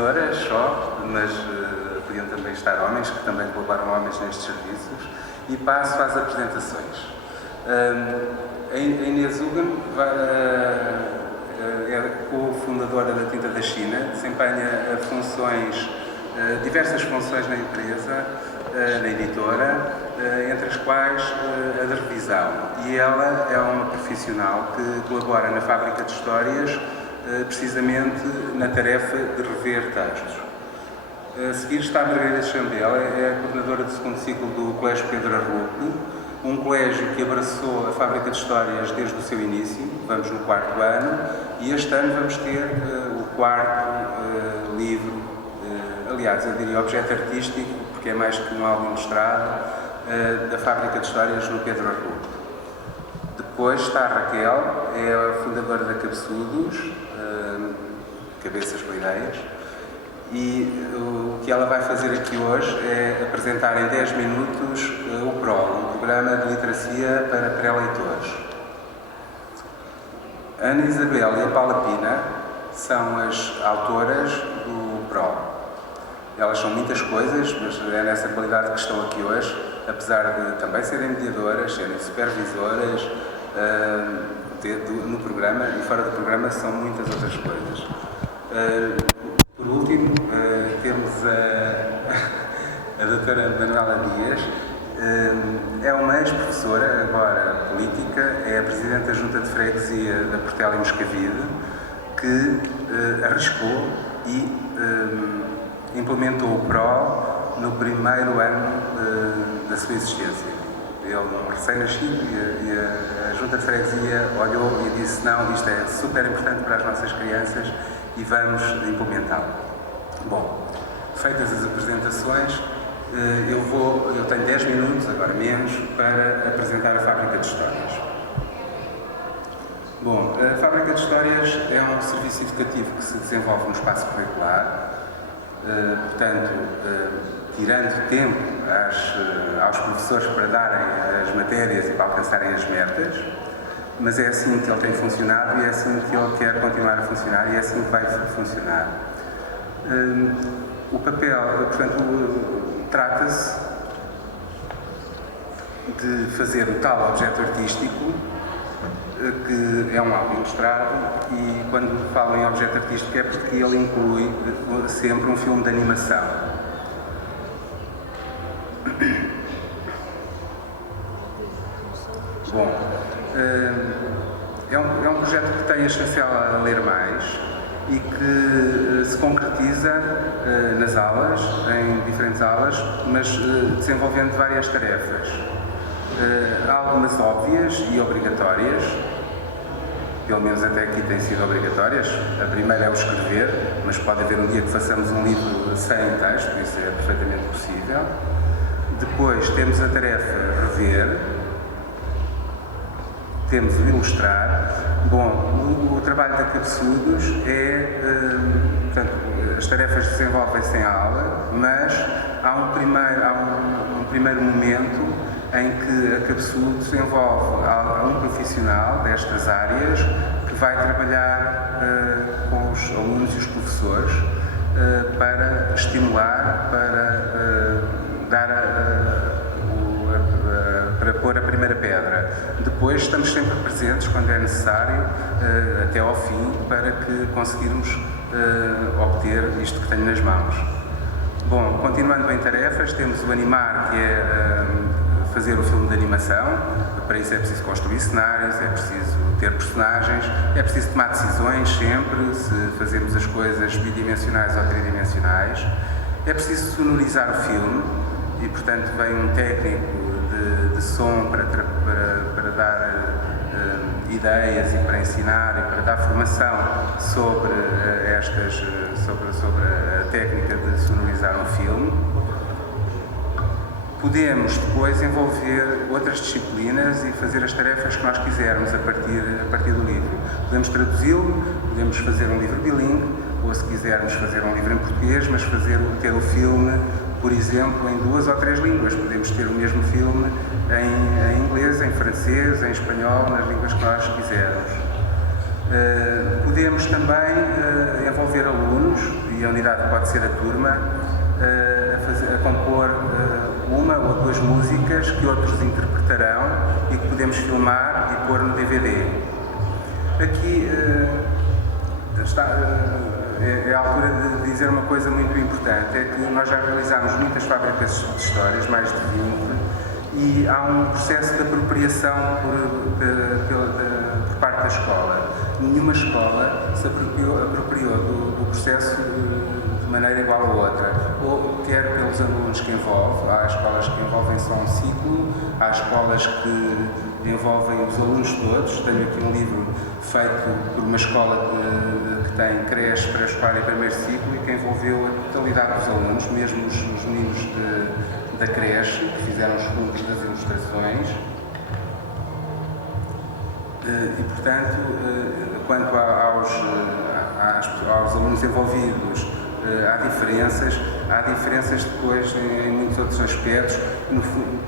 senhoras só, mas podiam também estar homens, que também colaboram homens nestes serviços, e passo às apresentações. A Inês Hugen é cofundadora da Tinta da China, desempenha diversas funções na empresa, na editora, entre as quais a de revisão. E ela é uma profissional que colabora na Fábrica de Histórias, precisamente na tarefa de rever textos. A seguir está a Margarida Chambel, é a coordenadora do segundo ciclo do Colégio Pedro Arrupe, um colégio que abraçou a Fábrica de Histórias desde o seu início. Vamos no 4º ano e este ano vamos ter o 4º livro, aliás, eu diria objeto artístico, porque é mais que um álbum ilustrado, da Fábrica de Histórias no Pedro Arrupe. Depois está a Raquel, é a fundadora da Cabeçudos, Cabeças com Ideias, e o que ela vai fazer aqui hoje é apresentar em 10 minutos o PRO, um programa de literacia para pré-leitores. A Ana Isabel e a Paula Pina são as autoras do PRO. Elas são muitas coisas, mas é nessa qualidade que estão aqui hoje, apesar de também serem mediadoras, serem supervisoras no programa, e fora do programa são muitas outras coisas. Por último, temos a doutora Manuela Dias, é uma ex-professora, agora política, é a presidente da Junta de Freguesia da Portela e Moscavide, que arriscou e implementou o PRO no primeiro ano da sua existência. Ele, um recém-nascido, e a Junta de Freguesia olhou e disse: não, isto é super importante para as nossas crianças e vamos implementá-lo. Bom, feitas as apresentações, eu tenho 10 minutos, agora menos, para apresentar a Fábrica de Histórias. Bom, a Fábrica de Histórias é um serviço educativo que se desenvolve no espaço curricular, portanto, tirando tempo aos professores para darem as matérias e para alcançarem as metas, mas é assim que ele tem funcionado e é assim que ele quer continuar a funcionar e é assim que vai funcionar. O papel, portanto, trata-se de fazer o tal objeto artístico, que é um álbum ilustrado, e quando falo em objeto artístico é porque ele inclui sempre um filme de animação. Bom, é um projeto que tem a chancela a ler mais e que se concretiza nas aulas, em diferentes aulas, mas desenvolvendo várias tarefas. Algumas óbvias e obrigatórias, pelo menos até aqui têm sido obrigatórias. A primeira é o escrever, mas pode haver um dia que façamos um livro sem texto, isso é perfeitamente possível. Depois temos a tarefa rever, temos o ilustrar. Bom, o trabalho da Cabeçudos portanto, as tarefas desenvolvem-se em aula, mas há um primeiro momento em que a Cabeçudos envolve um profissional destas áreas que vai trabalhar com os alunos e os professores para estimular, para pôr a primeira pedra. Depois estamos sempre presentes quando é necessário, até ao fim, para que conseguirmos obter isto que tenho nas mãos. Bom, continuando em tarefas, temos o animar, que é fazer o filme de animação. Para isso é preciso construir cenários, é preciso ter personagens, é preciso tomar decisões sempre, se fazemos as coisas bidimensionais ou tridimensionais. É preciso sonorizar o filme e, portanto, vem um técnico de som para dar ideias e para ensinar e para dar formação sobre a técnica de sonorizar um filme. Podemos depois envolver outras disciplinas e fazer as tarefas que nós quisermos a partir do livro. Podemos traduzi-lo, podemos fazer um livro bilingue, ou se quisermos fazer um livro em português, mas ter o filme, por exemplo, em 2 ou 3 línguas. Podemos ter o mesmo filme em inglês, em francês, em espanhol, nas línguas que nós quisermos. Podemos também envolver alunos, e e a unidade pode ser a turma, a compor uma ou duas músicas que outros interpretarão e que podemos filmar e pôr no DVD. Aqui é a altura de dizer uma coisa muito importante, é que nós já realizámos muitas fábricas de histórias, mais de 20, e há um processo de apropriação por parte da escola. Nenhuma escola se apropriou do processo de maneira igual a outra, ou quer pelos alunos que envolve. Há escolas que envolvem só um ciclo, há escolas que envolvem os alunos todos. Tenho aqui um livro feito por uma escola que tem creche, pré-escolar e primeiro ciclo e que envolveu a totalidade dos alunos, mesmo os meninos da creche, que fizeram os fundos das ilustrações. E, portanto, quanto aos alunos envolvidos, há diferenças depois em muitos outros aspectos.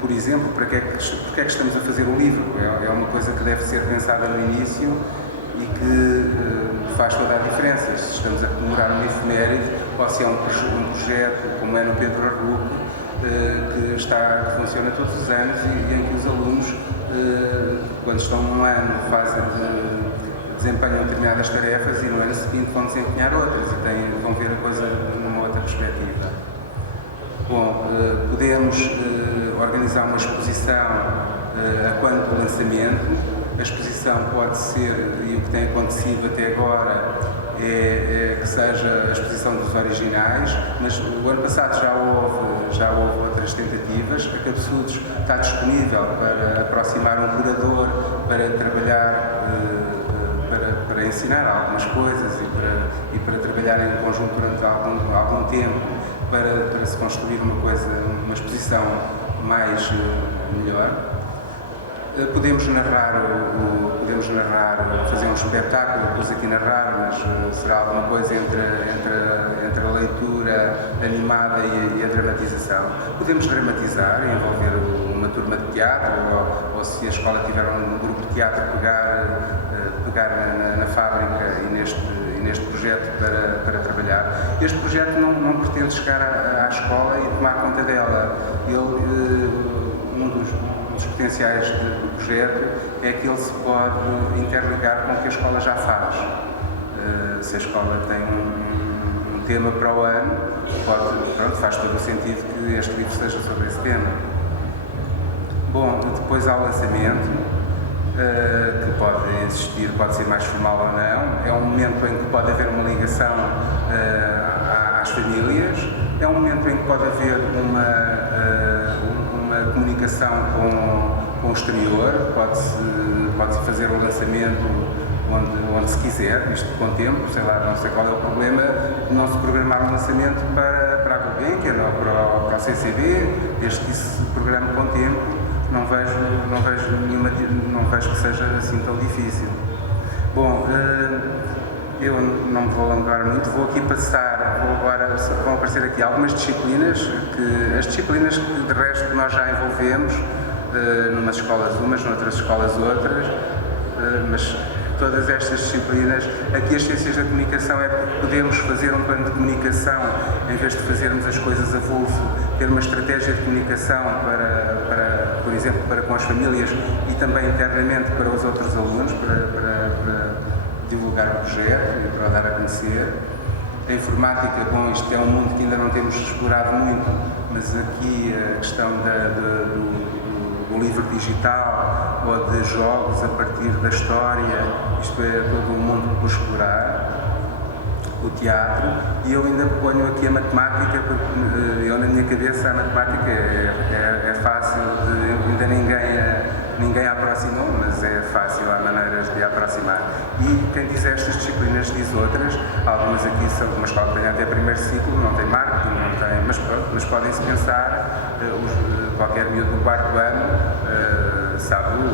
Por exemplo, porque é que estamos a fazer o livro? É uma coisa que deve ser pensada no início e que faz toda a diferença. Se estamos a comemorar um efeméride ou se é um projeto, como é no Pedro Arruco, que funciona todos os anos e em que os alunos, quando estão num ano, desempenham determinadas tarefas e no ano seguinte vão desempenhar outras e vão ver a coisa numa outra perspectiva. Bom, podemos organizar uma exposição a quando do lançamento. A exposição pode ser, e o que tem acontecido até agora, é que seja a exposição dos originais, mas o ano passado já houve outras tentativas. A Cabeçudos está disponível para aproximar um curador, para trabalhar, para ensinar algumas coisas e para trabalhar em conjunto durante algum tempo, para se construir uma exposição melhor. Podemos narrar, fazer um espetáculo, depois aqui narrar, mas será alguma coisa entre a leitura animada e a dramatização. Podemos dramatizar e envolver uma turma de teatro, ou se a escola tiver um grupo de teatro, pegar na fábrica e neste projeto para trabalhar. Este projeto não pretende chegar à escola e tomar conta dela. Um dos potenciais do projeto é que ele se pode interligar com o que a escola já faz. Se a escola tem um tema para o ano, faz todo o sentido que este livro seja sobre esse tema. Bom, depois há o lançamento, que pode existir, pode ser mais formal ou não. É um momento em que pode haver uma ligação às famílias, é um momento em que pode haver uma comunicação com o exterior, pode-se fazer o lançamento onde se quiser, isto com tempo, não sei qual é o problema de não se programar um lançamento para a Gulbenkian ou para o CCB, desde que isso se programe com tempo, não vejo que seja assim tão difícil. Bom, eu não me vou alongar muito, vou aparecer aqui algumas disciplinas, as disciplinas que de resto nós já envolvemos, numas escolas umas, noutras escolas outras, mas todas estas disciplinas, aqui as ciências da comunicação é porque podemos fazer um plano de comunicação, em vez de fazermos as coisas a vulso, ter uma estratégia de comunicação por exemplo, para com as famílias e também internamente para os outros alunos, para divulgar o projeto e para o dar a conhecer. A informática, bom, isto é um mundo que ainda não temos explorado muito, mas aqui a questão do livro digital ou de jogos a partir da história, isto é todo um mundo por explorar. O teatro, e eu ainda ponho aqui a matemática, porque eu na minha cabeça a matemática é fácil, ainda ninguém a aproximou, mas é fácil, há maneiras de a aproximar. E quem diz estas disciplinas diz outras, algumas aqui são uma escola que tem até primeiro ciclo, não tem marketing, mas podem-se pensar, qualquer miúdo do quarto ano sabe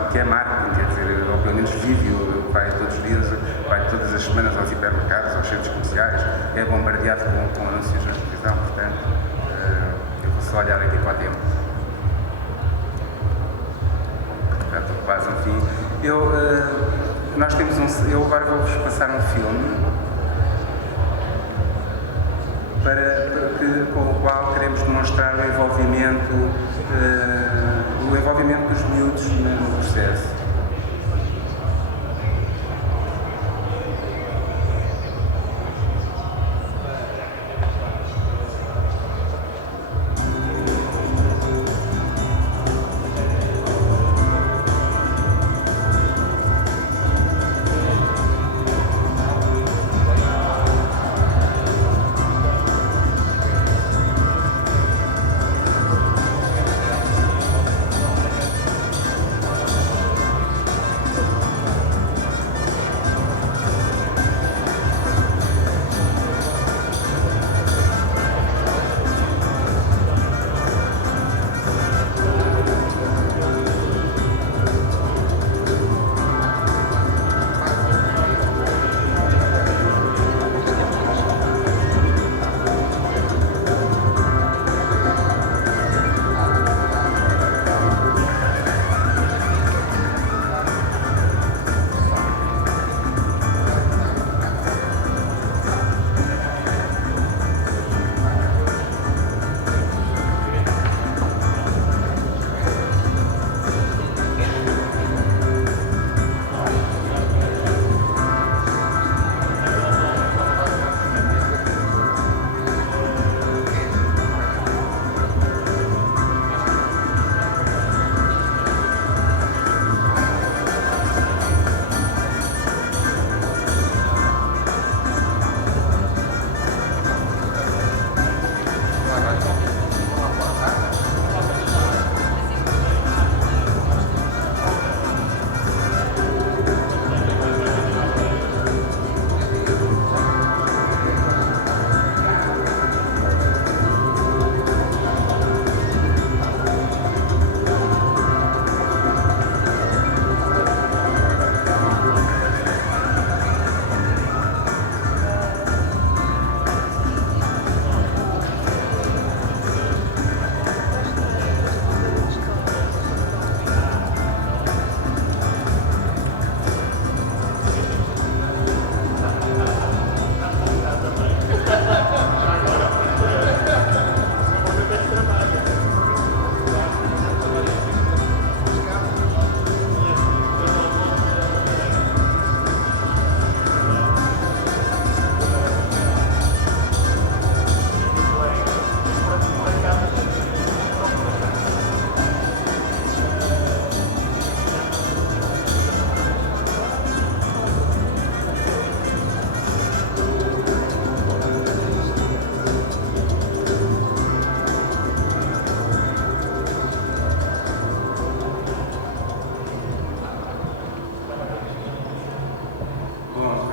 o que é marketing, quer dizer, ou pelo menos vive, vai todos os dias, vai todas as semanas aos hipermercados, aos centros comerciais, é bombardeado com anúncios na televisão, portanto, eu vou só olhar aqui para o tempo. Já estou quase no fim. Eu, eu agora vou-vos passar um filme com o qual queremos demonstrar o envolvimento dos miúdos no processo.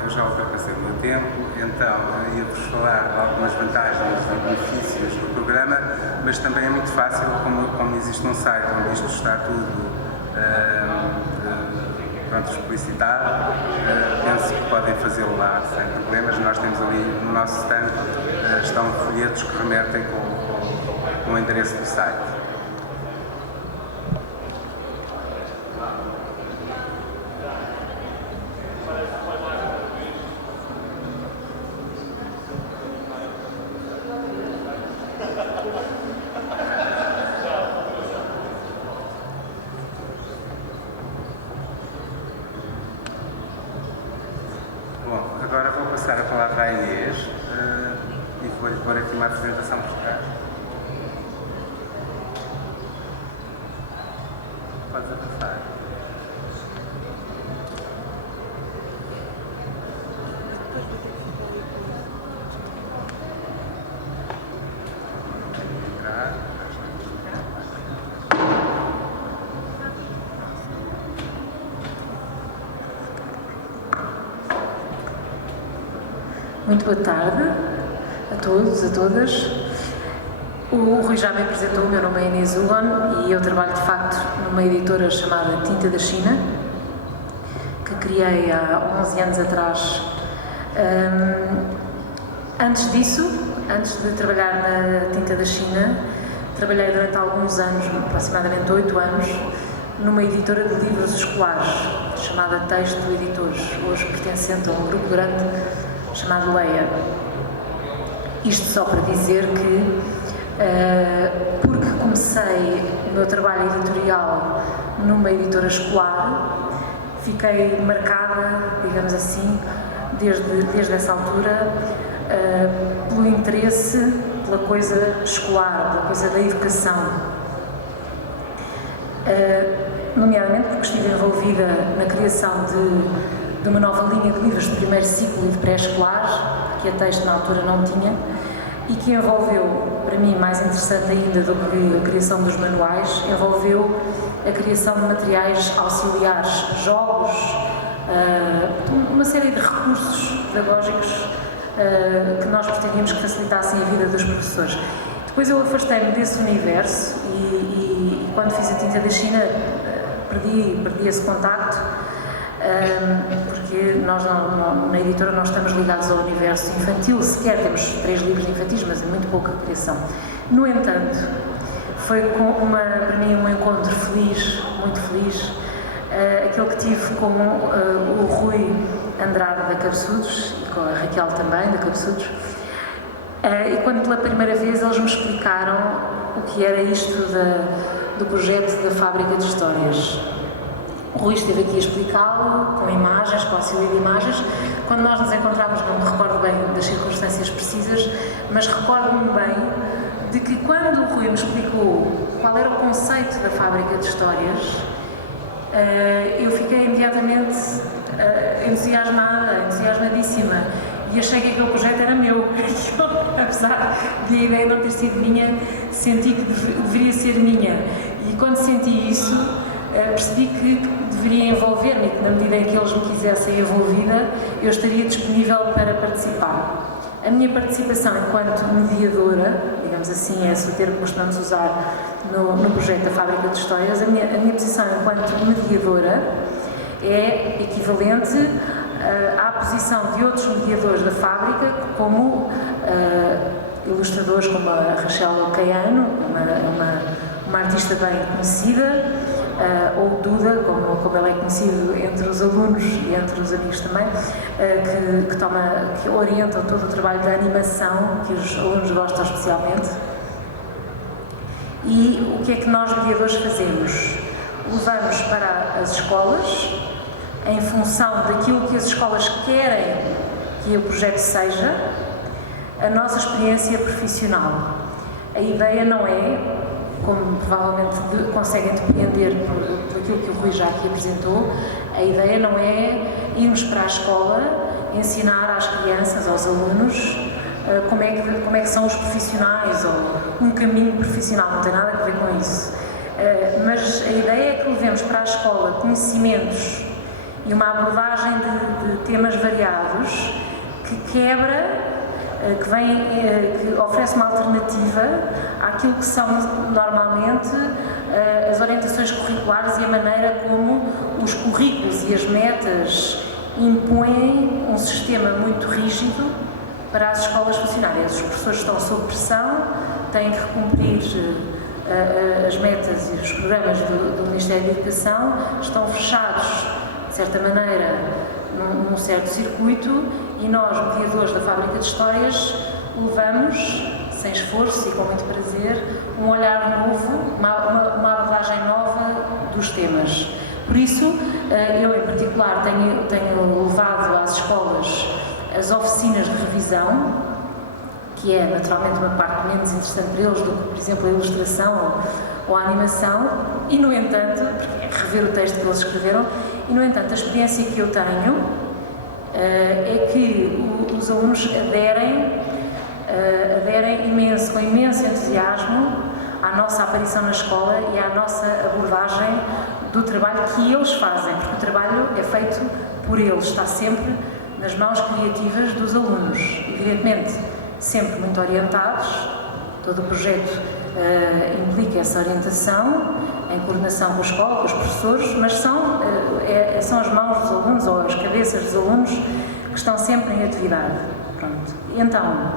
Já ultrapassei o meu tempo, então ia-vos falar de algumas vantagens e benefícios do programa, mas também é muito fácil, como existe um site onde isto está tudo explicitado, penso que podem fazê-lo lá sem problemas. Nós temos ali no nosso stand, estão folhetos que remetem com o endereço do site. Agora vou passar a palavra à Inês e vou-lhe pôr aqui uma apresentação por trás. Podes avançar. Muito boa tarde a todos, a todas. O Rui já me apresentou, o meu nome é Inês Hugon e eu trabalho de facto numa editora chamada Tinta da China, que criei há 11 anos atrás. Antes disso, antes de trabalhar na Tinta da China, trabalhei durante alguns anos, aproximadamente 8 anos, numa editora de livros escolares, chamada Texto Editores, hoje pertencente a um grupo grande chamado Leia. Isto só para dizer que, porque comecei o meu trabalho editorial numa editora escolar, fiquei marcada, digamos assim, desde essa altura, pelo interesse pela coisa escolar, pela coisa da educação. Nomeadamente porque estive envolvida na criação de uma nova linha de livros de primeiro ciclo e de pré-escolar, que a Texto na altura não tinha, e que envolveu, para mim mais interessante ainda do que a criação dos manuais, envolveu a criação de materiais auxiliares, jogos, uma série de recursos pedagógicos que nós pretendíamos que facilitassem a vida dos professores. Depois eu afastei-me desse universo e quando fiz a Tinta da China perdi esse contacto, porque nós na editora nós estamos ligados ao universo infantil, sequer temos 3 livros infantis, mas é muito pouca criação. No entanto, foi para mim um encontro feliz, muito feliz, aquele que tive com o Rui Andrade da Cabeçudos e com a Raquel também da Cabeçudos, e quando pela primeira vez eles me explicaram o que era isto do projeto da Fábrica de Histórias. O Rui esteve aqui a explicá-lo, com imagens, com auxílio de imagens. Quando nós nos encontramos, não me recordo bem das circunstâncias precisas, mas recordo-me bem de que quando o Rui me explicou qual era o conceito da Fábrica de Histórias, eu fiquei imediatamente entusiasmadíssima, e achei que aquele projeto era meu. Apesar de a ideia não ter sido minha, senti que deveria ser minha. E quando senti isso, percebi que deveria envolver-me, e que na medida em que eles me quisessem envolvida, eu estaria disponível para participar. A minha participação enquanto mediadora, digamos assim, é esse o termo que costumamos usar no projeto da Fábrica de Histórias, a minha posição enquanto mediadora é equivalente à posição de outros mediadores da fábrica, como ilustradores como a Rachel Caiano, uma artista bem conhecida, ou o Duda, como ele é conhecido entre os alunos e entre os amigos também, que orienta todo o trabalho da animação, que os alunos gostam especialmente. E o que é que nós, mediadores, fazemos? Levamos para as escolas, em função daquilo que as escolas querem que o projeto seja, a nossa experiência profissional. A ideia não é, como provavelmente conseguem depreender por aquilo que o Rui já aqui apresentou, a ideia não é irmos para a escola ensinar às crianças, aos alunos, como é que são os profissionais, ou um caminho profissional, não tem nada a ver com isso. Mas a ideia é que levemos para a escola conhecimentos e uma abordagem de temas variados que quebra, que oferece uma alternativa àquilo que são normalmente as orientações curriculares e a maneira como os currículos e as metas impõem um sistema muito rígido para as escolas funcionarem. Os professores estão sob pressão, têm que cumprir as metas e os programas do Ministério da Educação, estão fechados de certa maneira, num certo circuito, e nós, mediadores da Fábrica de Histórias, levamos, sem esforço e com muito prazer, um olhar novo, uma abordagem nova dos temas. Por isso, eu em particular tenho levado às escolas as oficinas de revisão, que é naturalmente uma parte menos interessante para eles do que, por exemplo, a ilustração ou a animação, e no entanto, porque é rever o texto que eles escreveram, e no entanto a experiência que eu tenho é que os alunos aderem com imenso entusiasmo à nossa aparição na escola e à nossa abordagem do trabalho que eles fazem, porque o trabalho é feito por eles, está sempre nas mãos criativas dos alunos, evidentemente sempre muito orientados, todo o projeto implica essa orientação, em coordenação com a escola, com os professores, mas são as mãos dos alunos ou as cabeças dos alunos que estão sempre em atividade. Pronto. Então,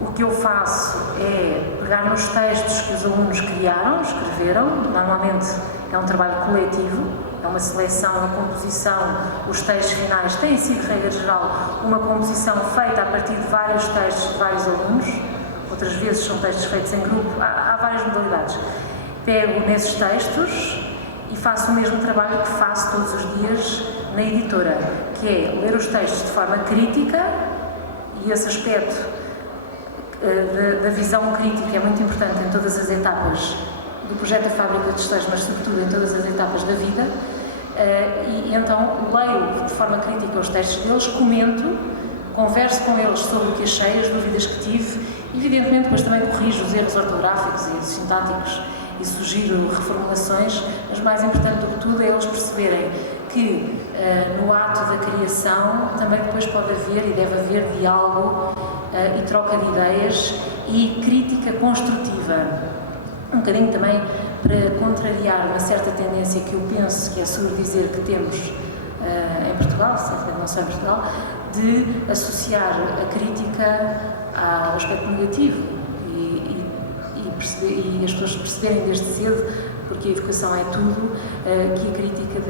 o que eu faço é pegar nos textos que os alunos criaram, escreveram, normalmente é um trabalho coletivo, é uma seleção, uma composição, os textos finais têm sido, regra geral, uma composição feita a partir de vários textos de vários alunos, outras vezes são textos feitos em grupo, há várias modalidades. Pego nesses textos e faço o mesmo trabalho que faço todos os dias na editora, que é ler os textos de forma crítica, e esse aspecto da visão crítica é muito importante em todas as etapas do projeto da Fábrica de Esteijos, mas sobretudo em todas as etapas da vida, e então leio de forma crítica os textos deles, comento, converso com eles sobre o que achei, as dúvidas que tive, evidentemente depois também corrijo os erros ortográficos e sintáticos e sugiro reformulações, mas mais importante do que tudo é eles perceberem que no ato da criação também depois pode haver e deve haver diálogo e troca de ideias e crítica construtiva. Um bocadinho também para contrariar uma certa tendência que eu penso que é sobre dizer que temos em Portugal, certamente não só em Portugal, de associar a crítica ao aspecto negativo e as pessoas perceberem desde cedo, porque a educação é tudo, que a crítica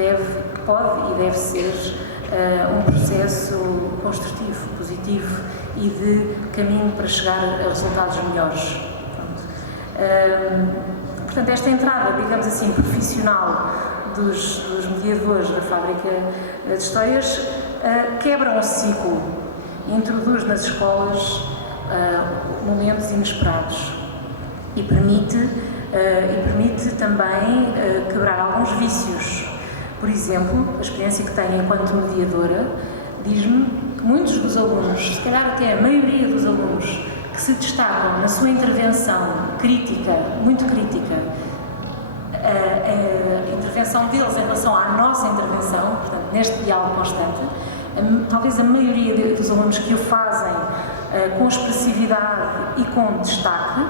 pode e deve ser um processo construtivo, positivo e de caminho para chegar a resultados melhores. Portanto, esta entrada, digamos assim, profissional dos mediadores da Fábrica de Histórias quebra um ciclo e introduz nas escolas momentos inesperados e permite também quebrar alguns vícios. Por exemplo, a experiência que tenho enquanto mediadora diz-me que muitos dos alunos, se calhar até a maioria dos alunos, que se destacam na sua intervenção crítica, muito crítica, a intervenção deles em relação à nossa intervenção, portanto, neste diálogo constante, talvez a maioria dos alunos que o fazem com expressividade e com destaque,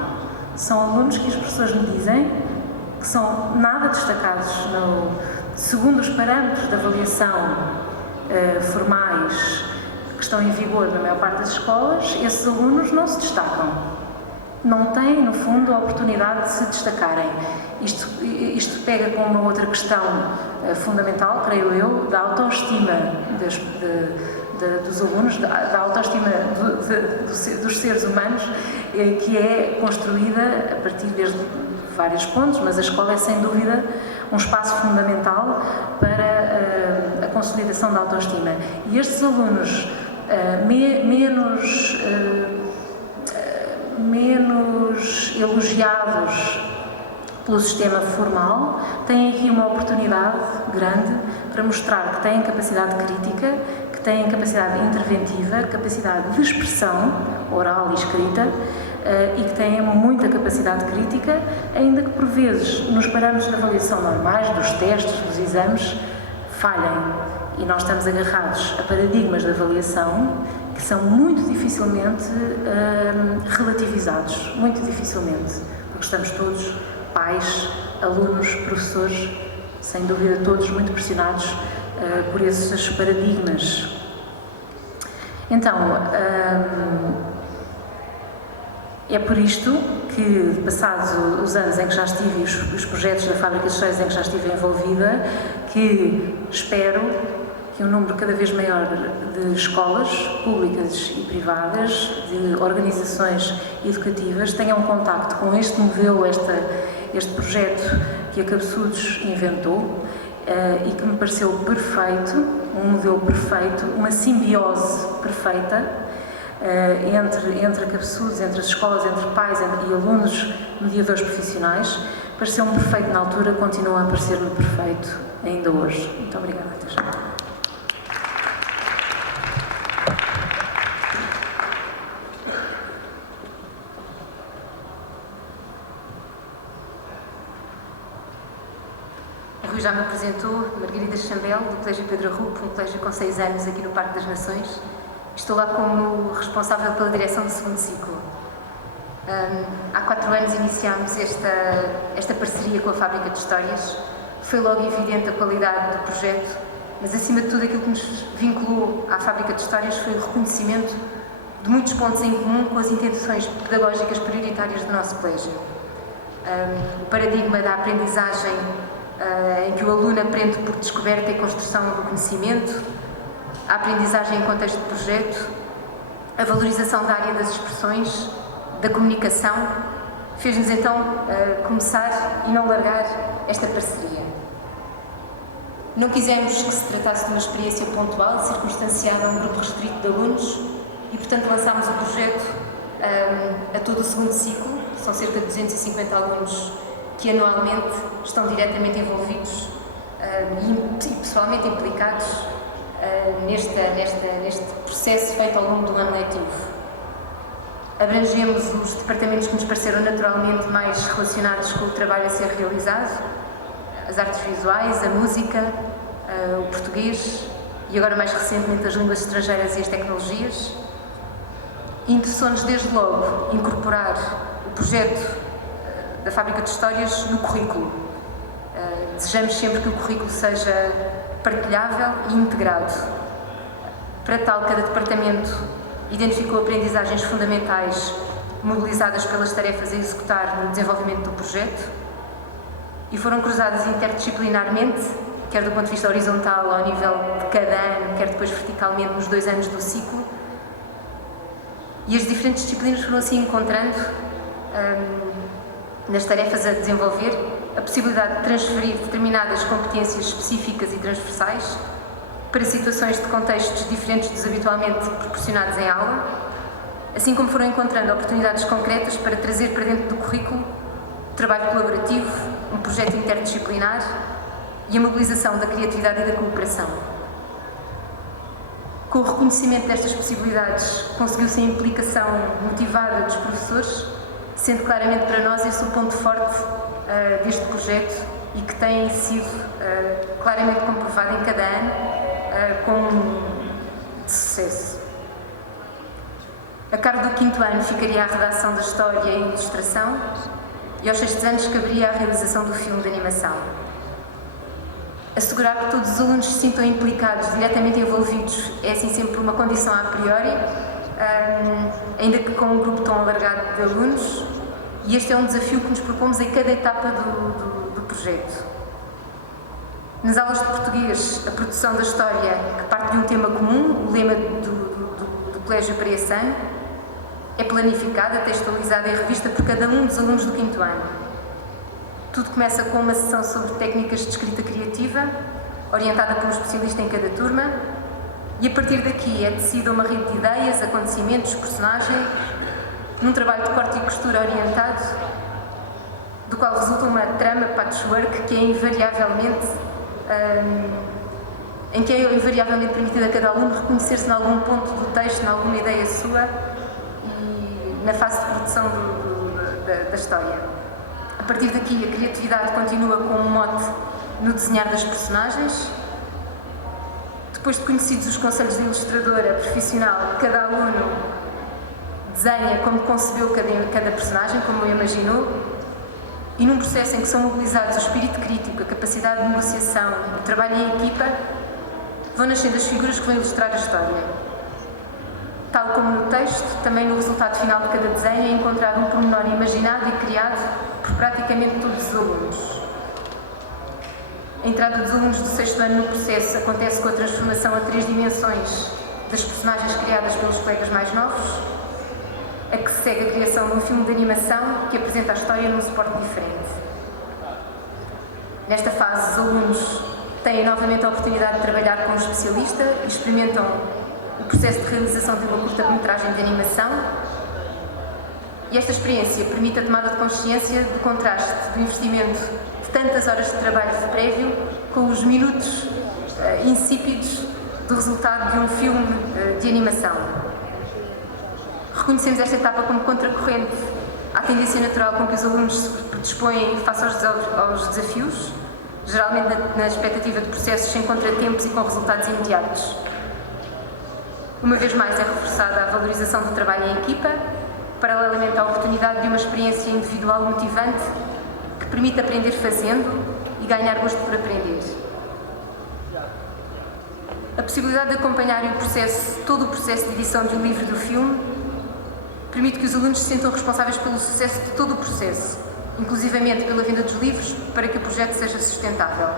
são alunos que as professores me dizem que são nada destacados segundo os parâmetros de avaliação formais que estão em vigor na maior parte das escolas. Esses alunos não se destacam, não têm, no fundo, a oportunidade de se destacarem. Isto pega com uma outra questão fundamental, creio eu, da autoestima dos alunos, da autoestima dos seres humanos, que é construída a partir de vários pontos, mas a escola é sem dúvida um espaço fundamental para a consolidação da autoestima. E estes alunos menos elogiados pelo sistema formal têm aqui uma oportunidade grande para mostrar que têm capacidade crítica, que têm capacidade interventiva, capacidade de expressão oral e escrita, e que têm muita capacidade crítica, ainda que por vezes nos parâmetros de avaliação normais, dos testes, dos exames, falhem. E nós estamos agarrados a paradigmas de avaliação que são muito dificilmente relativizados, muito dificilmente, porque estamos todos, pais, alunos, professores, sem dúvida todos muito pressionados por esses paradigmas. Então, é por isto que, passados os anos em que já estive, os projetos da Fábrica de Esteijos em que já estive envolvida, que espero que um número cada vez maior de escolas públicas e privadas, de organizações educativas, tenham contacto com este modelo, este projeto que a Cabeçudos inventou e que me pareceu perfeito, um modelo perfeito, uma simbiose perfeita entre a Cabeçudos, entre as escolas, entre pais e alunos, mediadores profissionais. Pareceu-me perfeito na altura, continua a parecer-me perfeito ainda hoje. Muito obrigada. Até já. O Rui já me apresentou, Margarida Chambel, do Colégio Pedro Arrupo, um colégio com 6 anos aqui no Parque das Nações. Estou lá como responsável pela direção do segundo ciclo. Há 4 anos iniciámos esta parceria com a Fábrica de Histórias. Foi logo evidente a qualidade do projeto, mas acima de tudo aquilo que nos vinculou à Fábrica de Histórias foi o reconhecimento de muitos pontos em comum com as intenções pedagógicas prioritárias do nosso colégio. O paradigma da aprendizagem em que o aluno aprende por descoberta e construção do conhecimento, a aprendizagem em contexto de projeto, a valorização da área das expressões, da comunicação, fez-nos então começar e não largar esta parceria. Não quisemos que se tratasse de uma experiência pontual, circunstanciada a um grupo restrito de alunos e, portanto, lançámos o projeto a todo o segundo ciclo. São cerca de 250 alunos que anualmente estão diretamente envolvidos e pessoalmente implicados neste processo feito ao longo do ano letivo. Abrangemos os departamentos que nos pareceram naturalmente mais relacionados com o trabalho a ser realizado, as artes visuais, a música, o português e agora mais recentemente as línguas estrangeiras e as tecnologias. Interessou-nos desde logo incorporar o projeto da Fábrica de Histórias no currículo. Desejamos sempre que o currículo seja partilhável e integrado. Para tal, cada departamento identificou aprendizagens fundamentais mobilizadas pelas tarefas a executar no desenvolvimento do projeto e foram cruzadas interdisciplinarmente, quer do ponto de vista horizontal ao nível de cada ano, quer depois verticalmente nos 2 anos do ciclo. E as diferentes disciplinas foram assim encontrando nas tarefas a desenvolver a possibilidade de transferir determinadas competências específicas e transversais para situações de contextos diferentes dos habitualmente proporcionados em aula, assim como foram encontrando oportunidades concretas para trazer para dentro do currículo trabalho colaborativo, um projeto interdisciplinar e a mobilização da criatividade e da cooperação. Com o reconhecimento destas possibilidades, conseguiu-se a implicação motivada dos professores, sendo claramente para nós esse o ponto forte deste projeto e que tem sido claramente comprovado em cada ano com sucesso. A cargo do 5º ano ficaria a redação da história e a ilustração e aos 6º anos caberia a realização do filme de animação. Assegurar que todos os alunos se sintam implicados, diretamente envolvidos, é assim sempre uma condição a priori, ainda que com um grupo tão alargado de alunos, e este é um desafio que nos propomos em cada etapa do projeto. Nas aulas de português, a produção da história, que parte de um tema comum, o lema do colégio para esse ano, é planificada, textualizada e revista por cada um dos alunos do 5º ano. Tudo começa com uma sessão sobre técnicas de escrita criativa, orientada por um especialista em cada turma, e a partir daqui é tecida uma rede de ideias, acontecimentos, personagens, num trabalho de corte e costura orientado, do qual resulta uma trama patchwork que é invariavelmente permitida a cada aluno reconhecer-se em algum ponto do texto, em alguma ideia sua e na fase de produção da história. A partir daqui, a criatividade continua com um mote no desenhar das personagens. Depois de conhecidos os conselhos da ilustradora profissional, cada aluno desenha como concebeu cada personagem, como imaginou, e num processo em que são mobilizados o espírito crítico, a capacidade de negociação, o trabalho em equipa, vão nascendo as figuras que vão ilustrar a história. Tal como no texto, também no resultado final de cada desenho é encontrado um pormenor imaginado e criado por praticamente todos os alunos. A entrada dos alunos do 6º ano no processo acontece com a transformação a 3 dimensões das personagens criadas pelos colegas mais novos, a que se segue a criação de um filme de animação que apresenta a história num suporte diferente. Nesta fase, os alunos têm novamente a oportunidade de trabalhar com um especialista e experimentam o processo de realização de uma curta-metragem de animação, e esta experiência permite a tomada de consciência do contraste do investimento de tantas horas de trabalho prévio com os minutos insípidos do resultado de um filme de animação. Reconhecemos esta etapa como contracorrente à tendência natural com que os alunos se predispõem face aos desafios, geralmente na expectativa de processos sem contratempos e com resultados imediatos. Uma vez mais é reforçada a valorização do trabalho em equipa, paralelamente à oportunidade de uma experiência individual motivante que permite aprender fazendo e ganhar gosto por aprender. A possibilidade de acompanhar todo o processo de edição de um livro do filme permite que os alunos se sintam responsáveis pelo sucesso de todo o processo, inclusivamente pela venda dos livros, para que o projeto seja sustentável.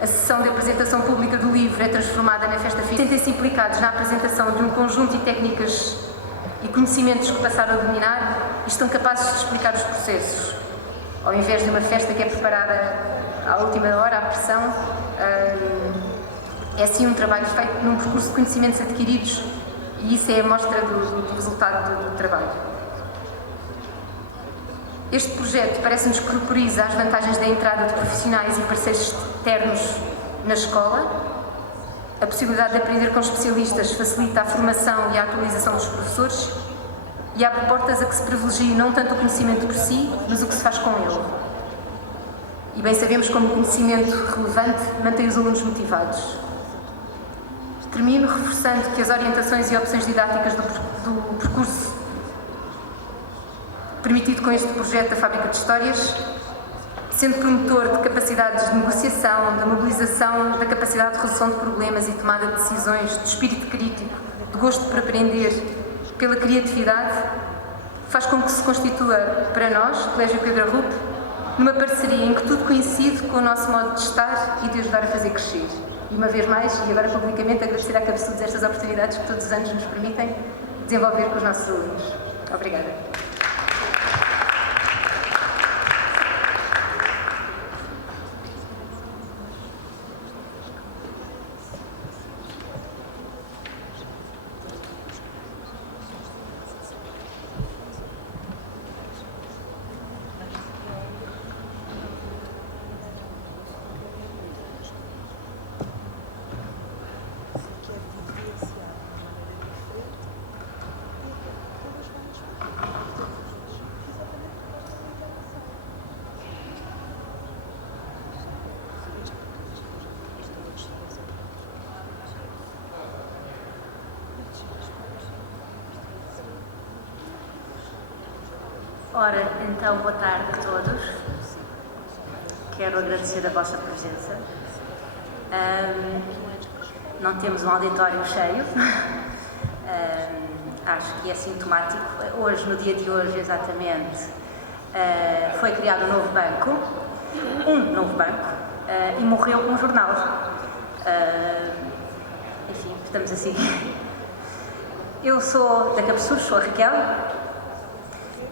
A sessão de apresentação pública do livro é transformada na festa final. Sentem-se implicados na apresentação de um conjunto de técnicas e conhecimentos que passaram a dominar e estão capazes de explicar os processos. Ao invés de uma festa que é preparada à última hora, à pressão, é sim um trabalho feito num percurso de conhecimentos adquiridos e isso é a mostra do resultado do trabalho. Este projeto parece-nos que corporiza as vantagens da entrada de profissionais e parceiros externos na escola. A possibilidade de aprender com especialistas facilita a formação e a atualização dos professores e abre portas a que se privilegie não tanto o conhecimento por si, mas o que se faz com ele. E bem sabemos como o conhecimento relevante mantém os alunos motivados. Termino reforçando que as orientações e opções didáticas do percurso permitido com este projeto da Fábrica de Histórias, sendo promotor de capacidades de negociação, da mobilização, da capacidade de resolução de problemas e tomada de decisões, de espírito crítico, de gosto por aprender, pela criatividade, faz com que se constitua para nós, Colégio Pedro Arrupe, numa parceria em que tudo coincide com o nosso modo de estar e de ajudar a fazer crescer. E uma vez mais, e agora publicamente, agradecer à Cabeçudos estas oportunidades que todos os anos nos permitem desenvolver com os nossos alunos. Obrigada. Ora, então, boa tarde a todos. Quero agradecer a vossa presença. Não temos um auditório cheio. Acho que é sintomático. Hoje, no dia de hoje, exatamente, foi criado um novo banco, e morreu um jornal. Enfim, estamos assim. Eu sou da Cabeçudos, sou a Raquel.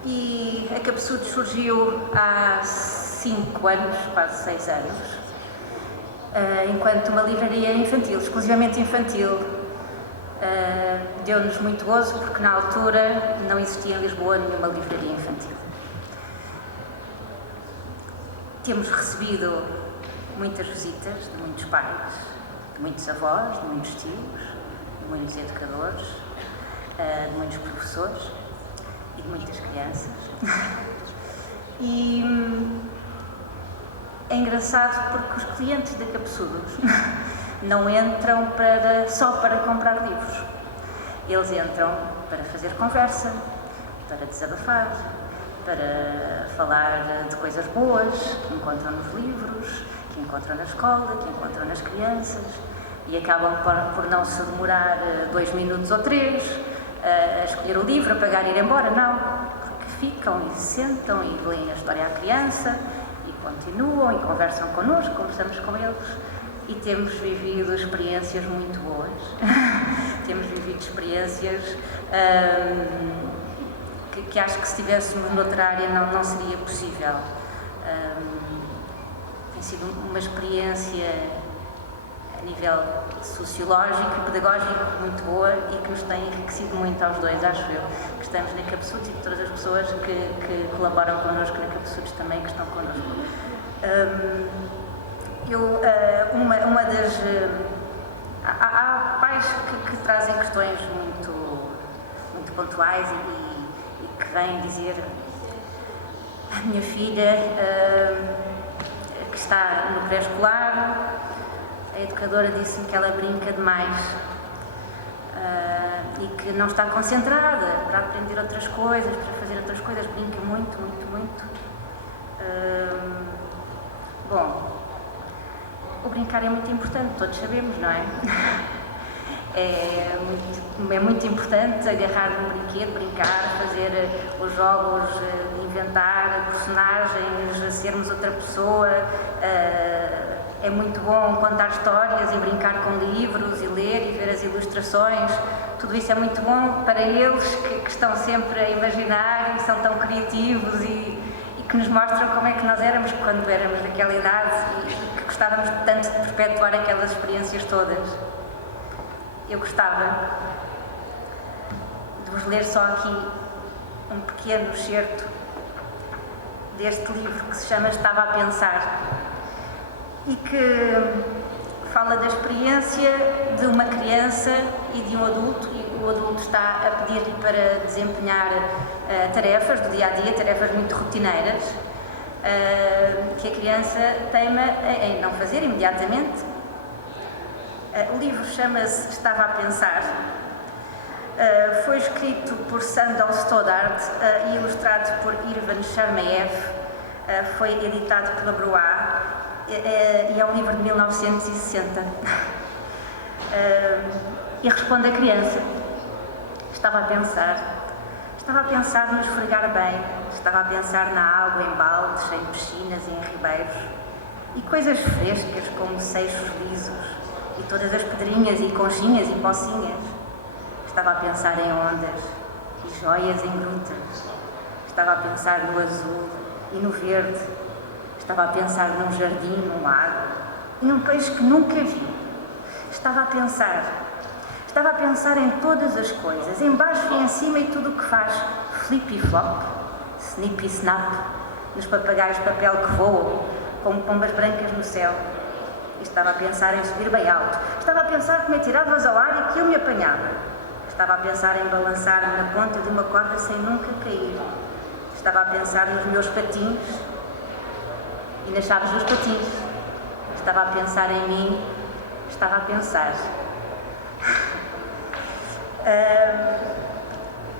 E a Cabeçudos surgiu há 5 anos, quase 6 anos, enquanto uma livraria infantil, exclusivamente infantil. Deu-nos muito gozo porque na altura não existia em Lisboa nenhuma livraria infantil. Temos recebido muitas visitas de muitos pais, de muitos avós, de muitos tios, de muitos educadores, de muitos professores e de muitas crianças. E é engraçado porque os clientes da Cabeçudos não entram só para comprar livros. Eles entram para fazer conversa, para desabafar, para falar de coisas boas que encontram nos livros, que encontram na escola, que encontram nas crianças, e acabam por não se demorar 2 minutos ou 3 a escolher o livro, a pagar e ir embora, não, porque ficam e se sentam e leem a história à criança e continuam e conversam connosco, conversamos com eles e temos vivido experiências muito boas. Temos vivido experiências que acho que se estivéssemos noutra área não seria possível. Tem sido uma experiência a nível sociológico e pedagógico muito boa e que nos tem enriquecido muito aos dois, acho eu, que estamos na Cabeçudos e que todas as pessoas que colaboram connosco na Cabeçudos também que estão connosco. Uma das... Há pais que trazem questões muito pontuais e que vêm dizer: a minha filha que está no pré-escolar, a educadora disse-me que ela brinca demais e que não está concentrada para aprender outras coisas, para fazer outras coisas, brinca muito. Bom, o brincar é muito importante, todos sabemos, não é? É muito importante agarrar um brinquedo, brincar, fazer os jogos, inventar personagens, sermos outra pessoa. É muito bom contar histórias e brincar com livros e ler e ver as ilustrações. Tudo isso é muito bom para eles que estão sempre a imaginar e são tão criativos e que nos mostram como é que nós éramos quando éramos naquela idade e que gostávamos tanto de perpetuar aquelas experiências todas. Eu gostava de vos ler só aqui um pequeno excerto deste livro que se chama Estava a Pensar e que fala da experiência de uma criança e de um adulto, e o adulto está a pedir-lhe para desempenhar tarefas do dia-a-dia, tarefas muito rotineiras, que a criança teima em não fazer imediatamente. O livro chama-se Estava a Pensar. Foi escrito por Sandor Stoddard e ilustrado por Irvan Chermayev. Foi editado pela Broá e é um livro de 1960. E responde a criança: estava a pensar no esfregar bem, estava a pensar na água em baldes, em piscinas e em ribeiros, e coisas frescas como seixos lisos, e todas as pedrinhas e conchinhas e pocinhas. Estava a pensar em ondas e joias em grutas. Estava a pensar no azul e no verde. Estava a pensar num jardim, num lago e num peixe que nunca vi. Estava a pensar em todas as coisas, em baixo e em cima, e tudo o que faz flip e flop, snip e snap, nos papagaios de papel que voam, como pombas brancas no céu. E estava a pensar em subir bem alto. Estava a pensar que me atiravas ao ar e que eu me apanhava. Estava a pensar em balançar-me na ponta de uma corda sem nunca cair. Estava a pensar nos meus patins e nas chaves dos patins. Estava a pensar em mim. Estava a pensar.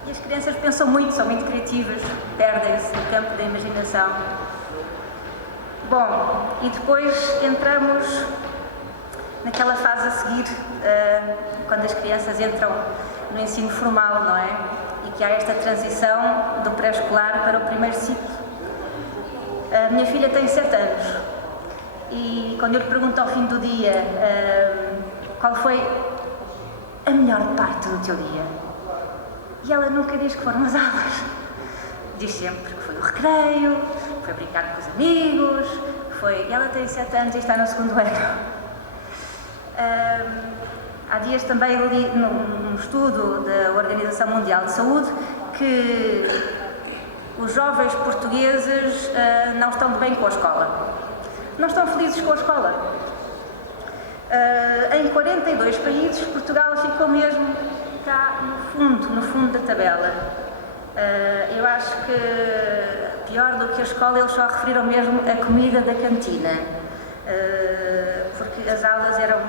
E as crianças pensam muito, são muito criativas, perdem-se no campo da imaginação. Bom, e depois entramos naquela fase a seguir, quando as crianças entram no ensino formal, não é? E que há esta transição do pré-escolar para o primeiro ciclo. A minha filha tem 7 anos e quando eu lhe pergunto ao fim do dia qual foi a melhor parte do teu dia, e ela nunca diz que foram as aulas. Diz sempre que foi o recreio, foi brincar com os amigos, e ela tem 7 anos e está no 2º ano. Há dias também li num estudo da Organização Mundial de Saúde que os jovens portugueses não estão de bem com a escola. Não estão felizes com a escola. Em 42 países, Portugal ficou mesmo cá no fundo da tabela. Eu acho que, pior do que a escola, eles só referiram mesmo a comida da cantina, porque as aulas eram...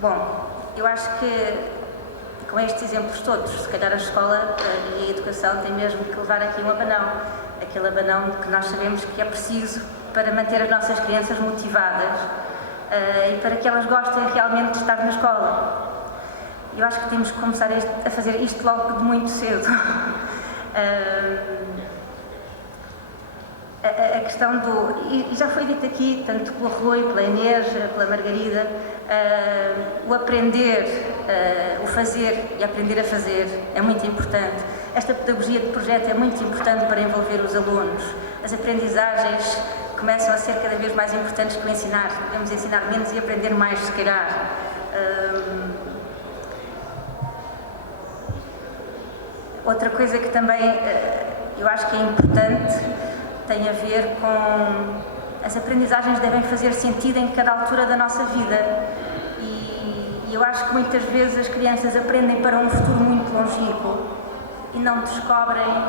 Bom, eu acho que com estes exemplos todos, se calhar a escola e a educação têm mesmo que levar aqui um abanão, aquele abanão que nós sabemos que é preciso para manter as nossas crianças motivadas e para que elas gostem realmente de estar na escola. Eu acho que temos que começar a fazer isto logo de muito cedo. A questão do... E já foi dito aqui, tanto pelo Rui, pela Inês, pela Margarida, o aprender, o fazer e aprender a fazer é muito importante. Esta pedagogia de projeto é muito importante para envolver os alunos. As aprendizagens começam a ser cada vez mais importantes que o ensinar. Devemos ensinar menos e aprender mais, se calhar. Outra coisa que também eu acho que é importante tem a ver com as aprendizagens devem fazer sentido em cada altura da nossa vida e eu acho que muitas vezes as crianças aprendem para um futuro muito longínquo e não descobrem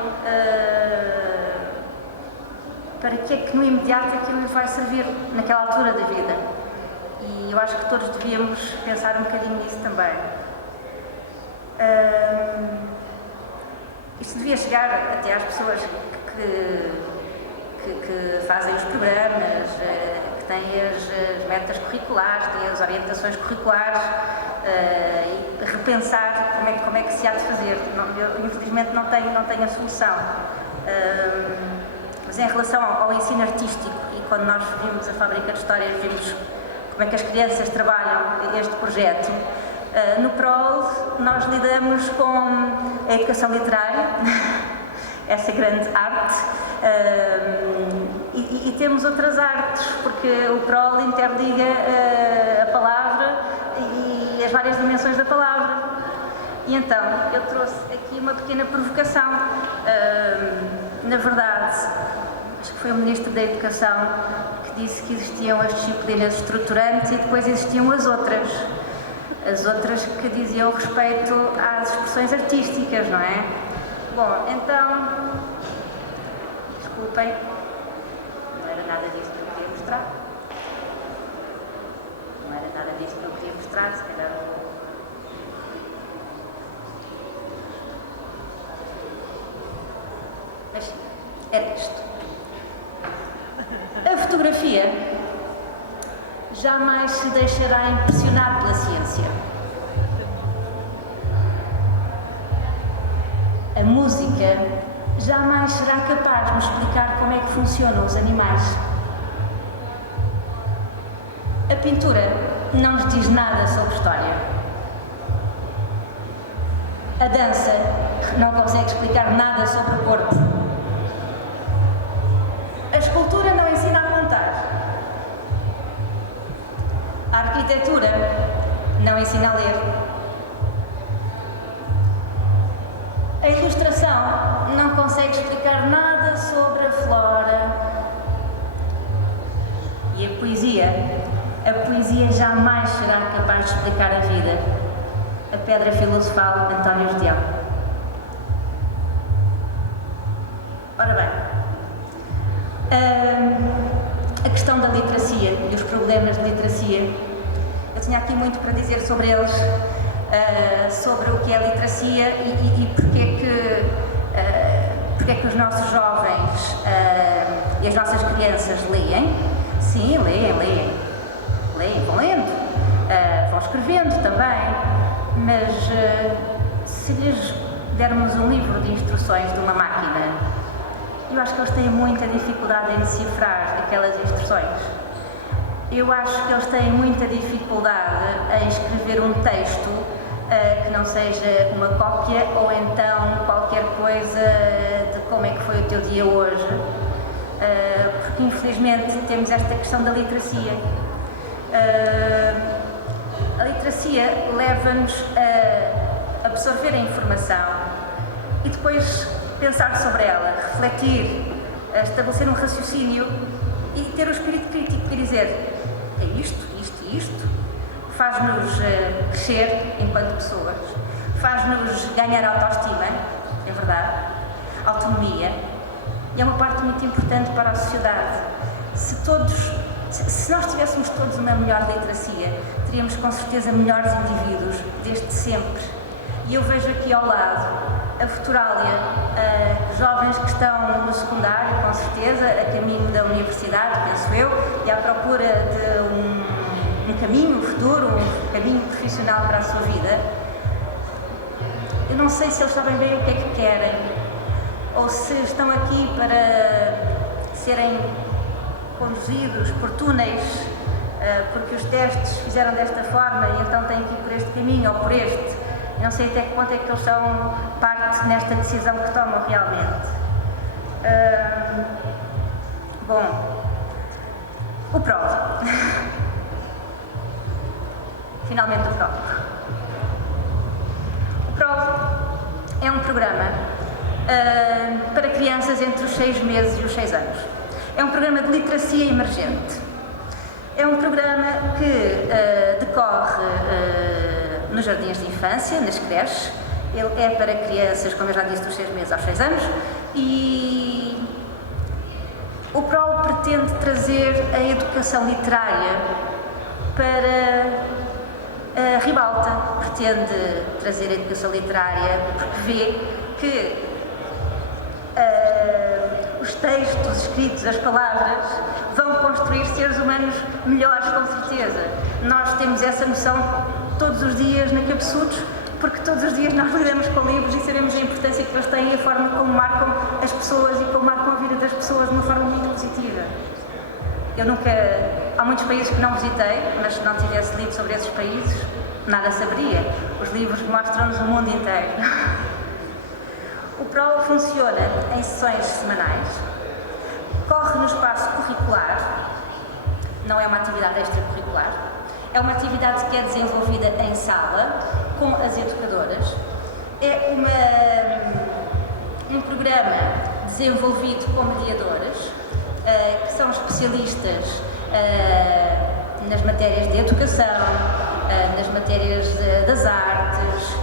para que é que no imediato aquilo lhes vai servir naquela altura da vida, e eu acho que todos devíamos pensar um bocadinho nisso também. Isto devia chegar até às pessoas que fazem os programas, que têm as metas curriculares, têm as orientações curriculares. e repensar como é que se há de fazer. Eu, infelizmente não tenho a solução. Mas em relação ao ensino artístico, e quando nós vimos a Fábrica de Histórias, vimos como é que as crianças trabalham este projeto, no PROL nós lidamos com a educação literária, essa grande arte, e temos outras artes, porque o PROL interliga a palavra e as várias dimensões da palavra. E então, eu trouxe aqui uma pequena provocação. Na verdade, acho que foi o Ministro da Educação que disse que existiam as disciplinas estruturantes e depois existiam as outras que diziam respeito às expressões artísticas, não é? Bom, então, desculpem, não era nada disso que eu queria mostrar. Não era nada disso que eu queria mostrar, se calhar. Mas era isto. A fotografia jamais se deixará impressionar pela ciência. A música jamais será capaz de nos explicar como é que funcionam os animais. A pintura não nos diz nada sobre história. A dança não consegue explicar nada sobre o corpo. A escultura não ensina a contar. A arquitetura não ensina a ler. A ilustração não consegue explicar nada sobre a flora. E a poesia jamais será capaz de explicar a vida. A pedra filosofal de António Gedeão. Ora bem, a questão da literacia e os problemas de literacia, eu tinha aqui muito para dizer sobre eles, sobre o que é literacia e porque é que os nossos jovens e as nossas crianças leem. Sim, leem, vão lendo, vão escrevendo também, mas se lhes dermos um livro de instruções de uma máquina, eu acho que eles têm muita dificuldade em decifrar aquelas instruções. Eu acho que eles têm muita dificuldade em escrever um texto que não seja uma cópia ou então qualquer coisa de como é que foi o teu dia hoje, porque infelizmente temos esta questão da literacia. A literacia leva-nos a absorver a informação e depois pensar sobre ela, refletir, estabelecer um raciocínio e ter o espírito crítico e dizer: é isto, faz-nos crescer enquanto pessoas, faz-nos ganhar autoestima, é verdade, autonomia, e é uma parte muito importante para a sociedade. Se nós tivéssemos todos uma melhor literacia, teríamos com certeza melhores indivíduos desde sempre. E eu vejo aqui ao lado a Futurália, jovens que estão no secundário, com certeza, a caminho da universidade, penso eu, e à procura de um caminho futuro, um caminho profissional para a sua vida. Eu não sei se eles sabem bem o que é que querem, ou se estão aqui para serem conduzidos por túneis, porque os testes fizeram desta forma e então têm que ir por este caminho ou por este. Eu não sei até que ponto é que eles são parte nesta decisão que tomam realmente. Bom, o PROL. Finalmente o PROL. O PROL é um programa para crianças entre os 6 meses e os 6 anos. É um programa de literacia emergente. É um programa que decorre nos jardins de infância, nas creches. Ele é para crianças, como eu já disse, dos 6 meses aos 6 anos. E o PROL pretende trazer a educação literária para a ribalta. Pretende trazer a educação literária porque vê que os textos escritos, as palavras, vão construir seres humanos melhores, com certeza. Nós temos essa noção todos os dias na Cabeçudos, porque todos os dias nós lidamos com livros e sabemos a importância que eles têm e a forma como marcam as pessoas e como marcam a vida das pessoas de uma forma muito positiva. Há muitos países que não visitei, mas se não tivesse lido sobre esses países, nada saberia. Os livros mostram-nos o mundo inteiro. O PRO funciona em sessões semanais, corre no espaço curricular, não é uma atividade extracurricular, é uma atividade que é desenvolvida em sala, com as educadoras, é um programa desenvolvido com mediadoras, que são especialistas nas matérias de educação, nas matérias das artes,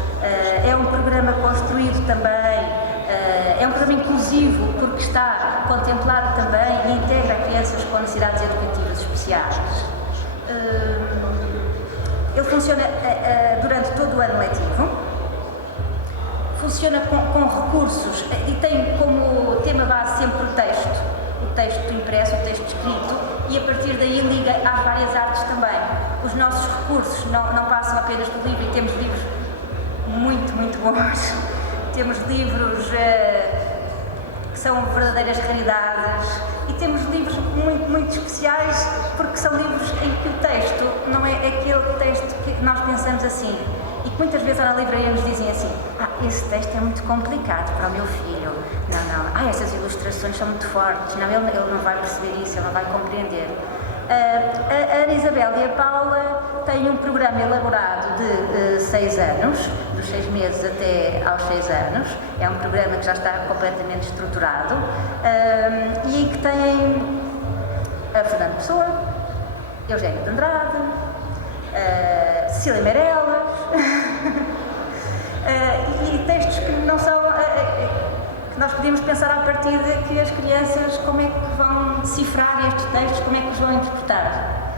é um programa construído também, é um programa inclusivo porque está contemplado também e integra crianças com necessidades educativas especiais. Ele funciona durante todo o ano letivo, funciona com recursos e tem como tema base sempre o texto impresso, o texto escrito, e a partir daí liga às várias artes também. Os nossos recursos não passam apenas do livro, e temos livros muito, muito bons. Temos livros que são verdadeiras raridades e temos livros muito, muito especiais porque são livros em que o texto não é aquele texto que nós pensamos assim e que muitas vezes na livraria nos dizem assim: esse texto é muito complicado para o meu filho, não, essas ilustrações são muito fortes, não, ele não vai perceber isso, ele não vai compreender. A Ana Isabel e a Paula têm um programa elaborado de 6 anos, dos 6 meses até aos 6 anos. É um programa que já está completamente estruturado e em que têm a Fernanda Pessoa, Eugénia de Andrade, Cecília Meirelles e textos que não são... que nós podíamos pensar à partida que as crianças como é que vão decifrar estes textos, como é que os vão interpretar.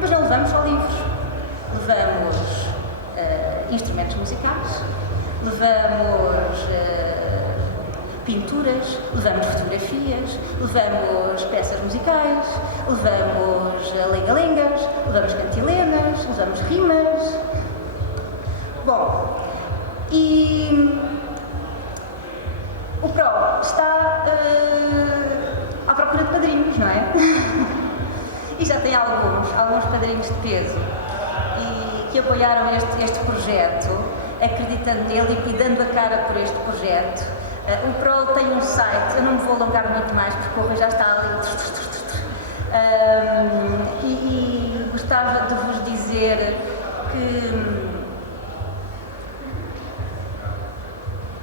Mas não levamos só livros, levamos instrumentos musicais, levamos pinturas, levamos fotografias, levamos peças musicais, levamos lenga-lengas, levamos cantilenas, levamos rimas. Bom, e o PRO está à procura de padrinhos, não é? E já tem alguns padrinhos de peso e que apoiaram este projeto, acreditando nele e dando a cara por este projeto. O PRO tem um site, eu não me vou alongar muito mais porque o Rui já está ali e gostava de vos dizer que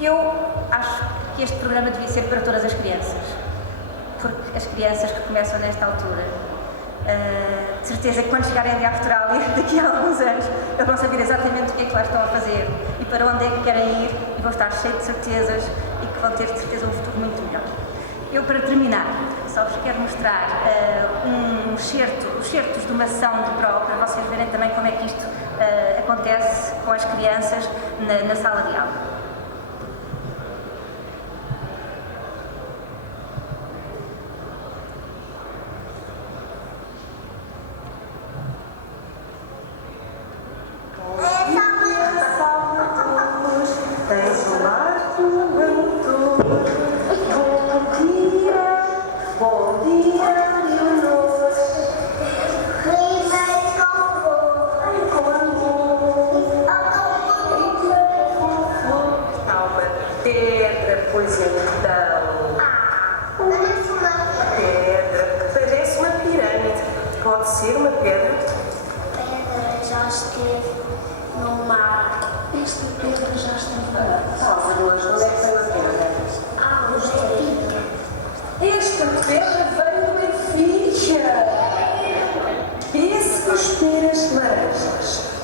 eu acho que este programa devia ser para todas as crianças, porque as crianças que começam nesta altura, de certeza que quando chegarem ali à Austrália, daqui a alguns anos, eles vão saber exatamente o que é que lá estão a fazer e para onde é que querem ir e vão estar cheios de certezas e que vão ter de certeza um futuro muito melhor. Eu, para terminar, só vos quero mostrar excertos de uma sessão de PRO para vocês verem também como é que isto acontece com as crianças na sala de aula.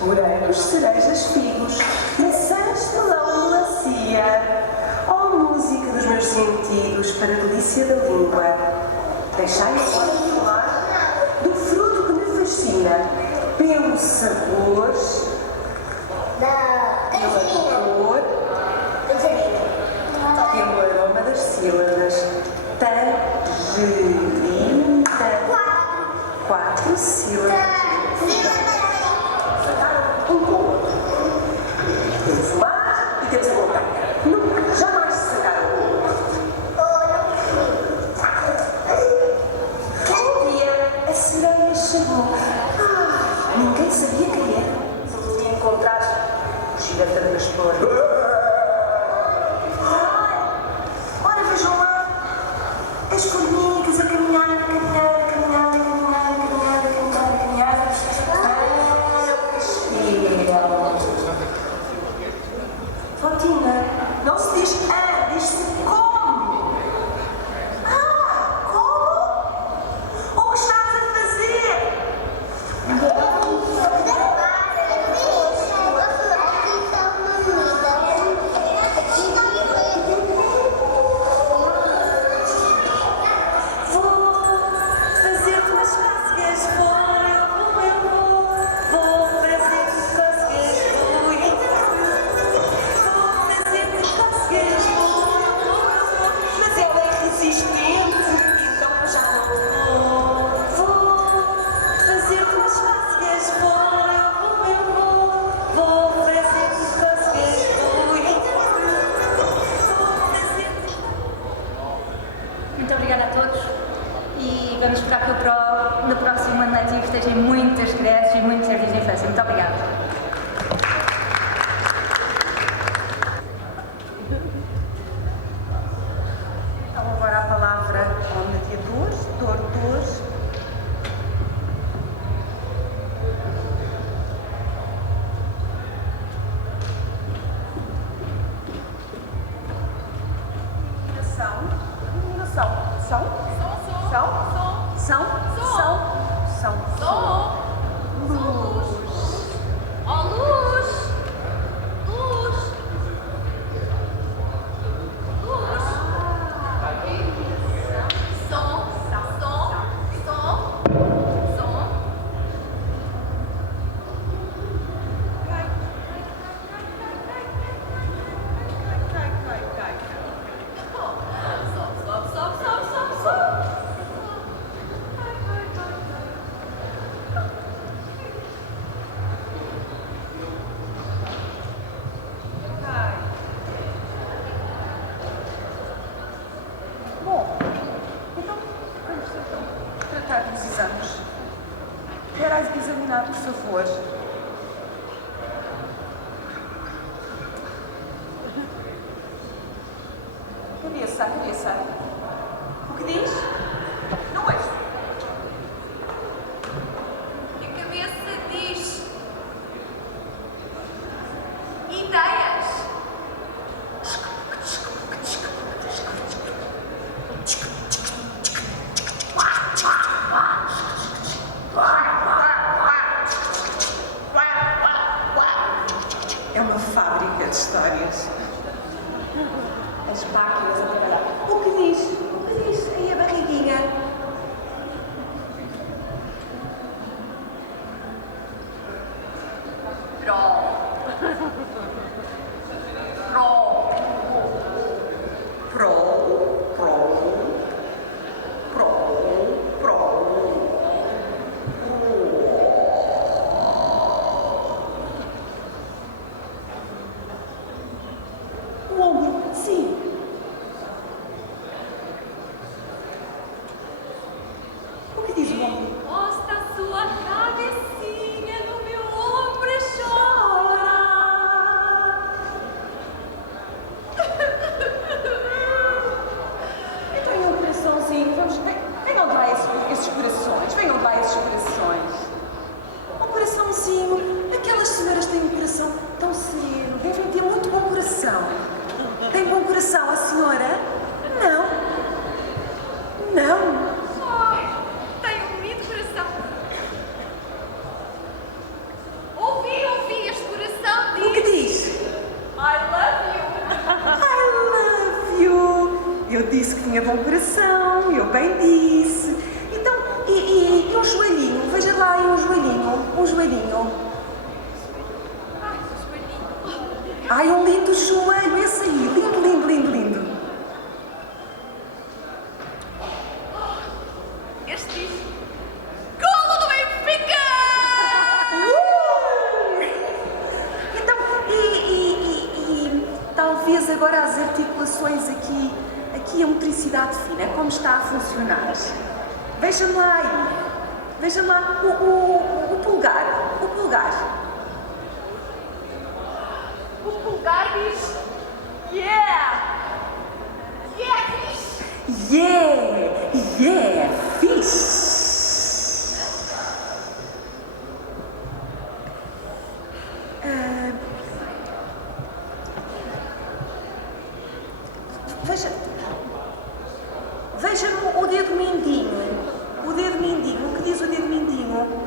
Moreiros, cerejas, figos, maçãs, melão, melancia. Oh, música dos meus sentidos para a delícia da língua. Deixai-me agora falar do fruto que me fascina, pelo sabor, pela cor, pelo aroma das sílabas. Tangerina. 4 sílabas. Um com o outro. as formigas a caminhar, a caminhar, a caminhar, a caminhar, a caminhar, a caminhar, a caminhar, para o castelo. Flotina, não se diz diz-se como. Como? O que estás a fazer? Muito obrigada a todos e vamos esperar que no próximo ano letivo estejam muitas creches e muitos jardins de infância. Muito obrigada. Então agora a palavra ao mediador, doutor. Quer examinar, por favor? Cabeça. O que diz? Não é? A cabeça diz ideias. É uma fábrica de histórias. As máquinas a trabalhar. O que diz? Aí a barriguinha. O ombro, sim. O que diz o ombro? Posta a sua cabecinha no meu ombro e chora. Então e o coraçãozinho? Venham lá esses corações. Venham lá esses corações. Um coraçãozinho. Aquelas senhoras têm um coração tão sereno. Devem ter muito bom coração. Tem bom coração a senhora? Não. Tenho um bonito coração. Ouvi este coração diz. O que diz? I love you. I love you. Eu disse que tinha bom coração. Eu bem disse. Então, e um joelhinho? Veja lá aí um joelhinho. Ai, um lindo joelho. Esse aí. Lindo. Este diz golo do Benfica. Então, e talvez agora as articulações aqui a motricidade fina, como está a funcionar? Vejam lá o pulgar. O pulgar diz yeah, fixe. Yeah, fixe. Veja-me o dedo mindinho. O dedo mindinho. O que diz o dedo mindinho?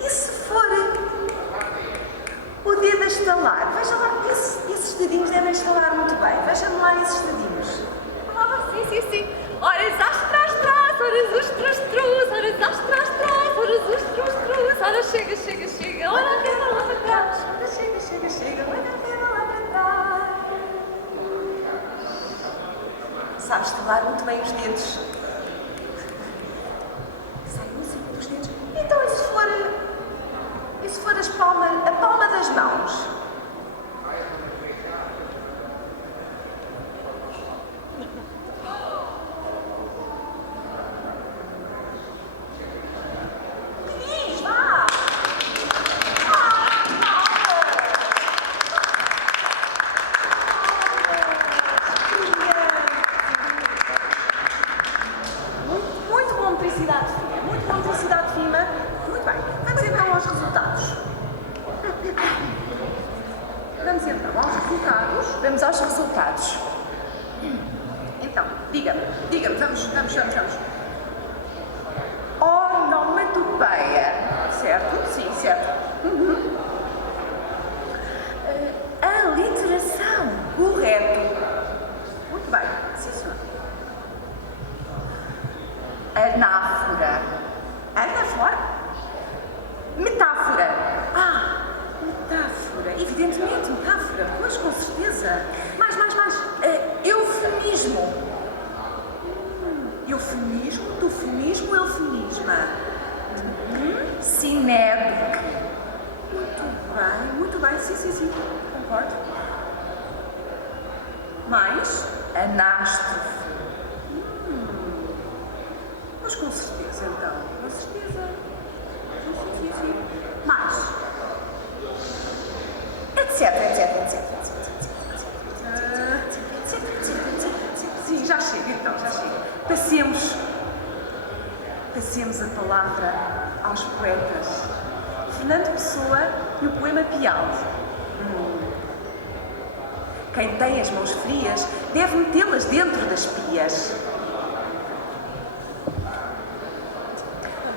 E se for o dedo a estalar? Veja lá, esses dedinhos devem estalar muito bem. Veja-me lá esses dedinhos. Sim. Horas às trás, horas os trus, horas às trás, horas os trus. Ora chega, olha a rena lá para trás. Ora chega, olha a rena lá para trás. Sabe estalar muito bem os dedos. Sai música dos dedos. Então, e se for a palma das mãos? Muito bom, motricidade fina. Muito bem. Vamos então aos resultados. Vamos aos resultados. Então, diga-me, vamos. Onomatopeia. Certo? Sim, certo. Aliteração. Correto. Muito bem. Sim, senhor. Anáfora. Anáfora? Metáfora. Metáfora. Evidentemente, metáfora. Pois, com certeza. Mais. Eufemismo. Eufemismo, eufemismo. Sinébico. Muito bem. Sim. Concordo. Mais. Anástrofe. Mas com certeza, então. Com certeza. Sim. Mais. Etc. Sim, já chega. Passemos a palavra aos poetas. Fernando Pessoa e o poema Piauí. Quem tem as mãos frias deve metê-las dentro das pias.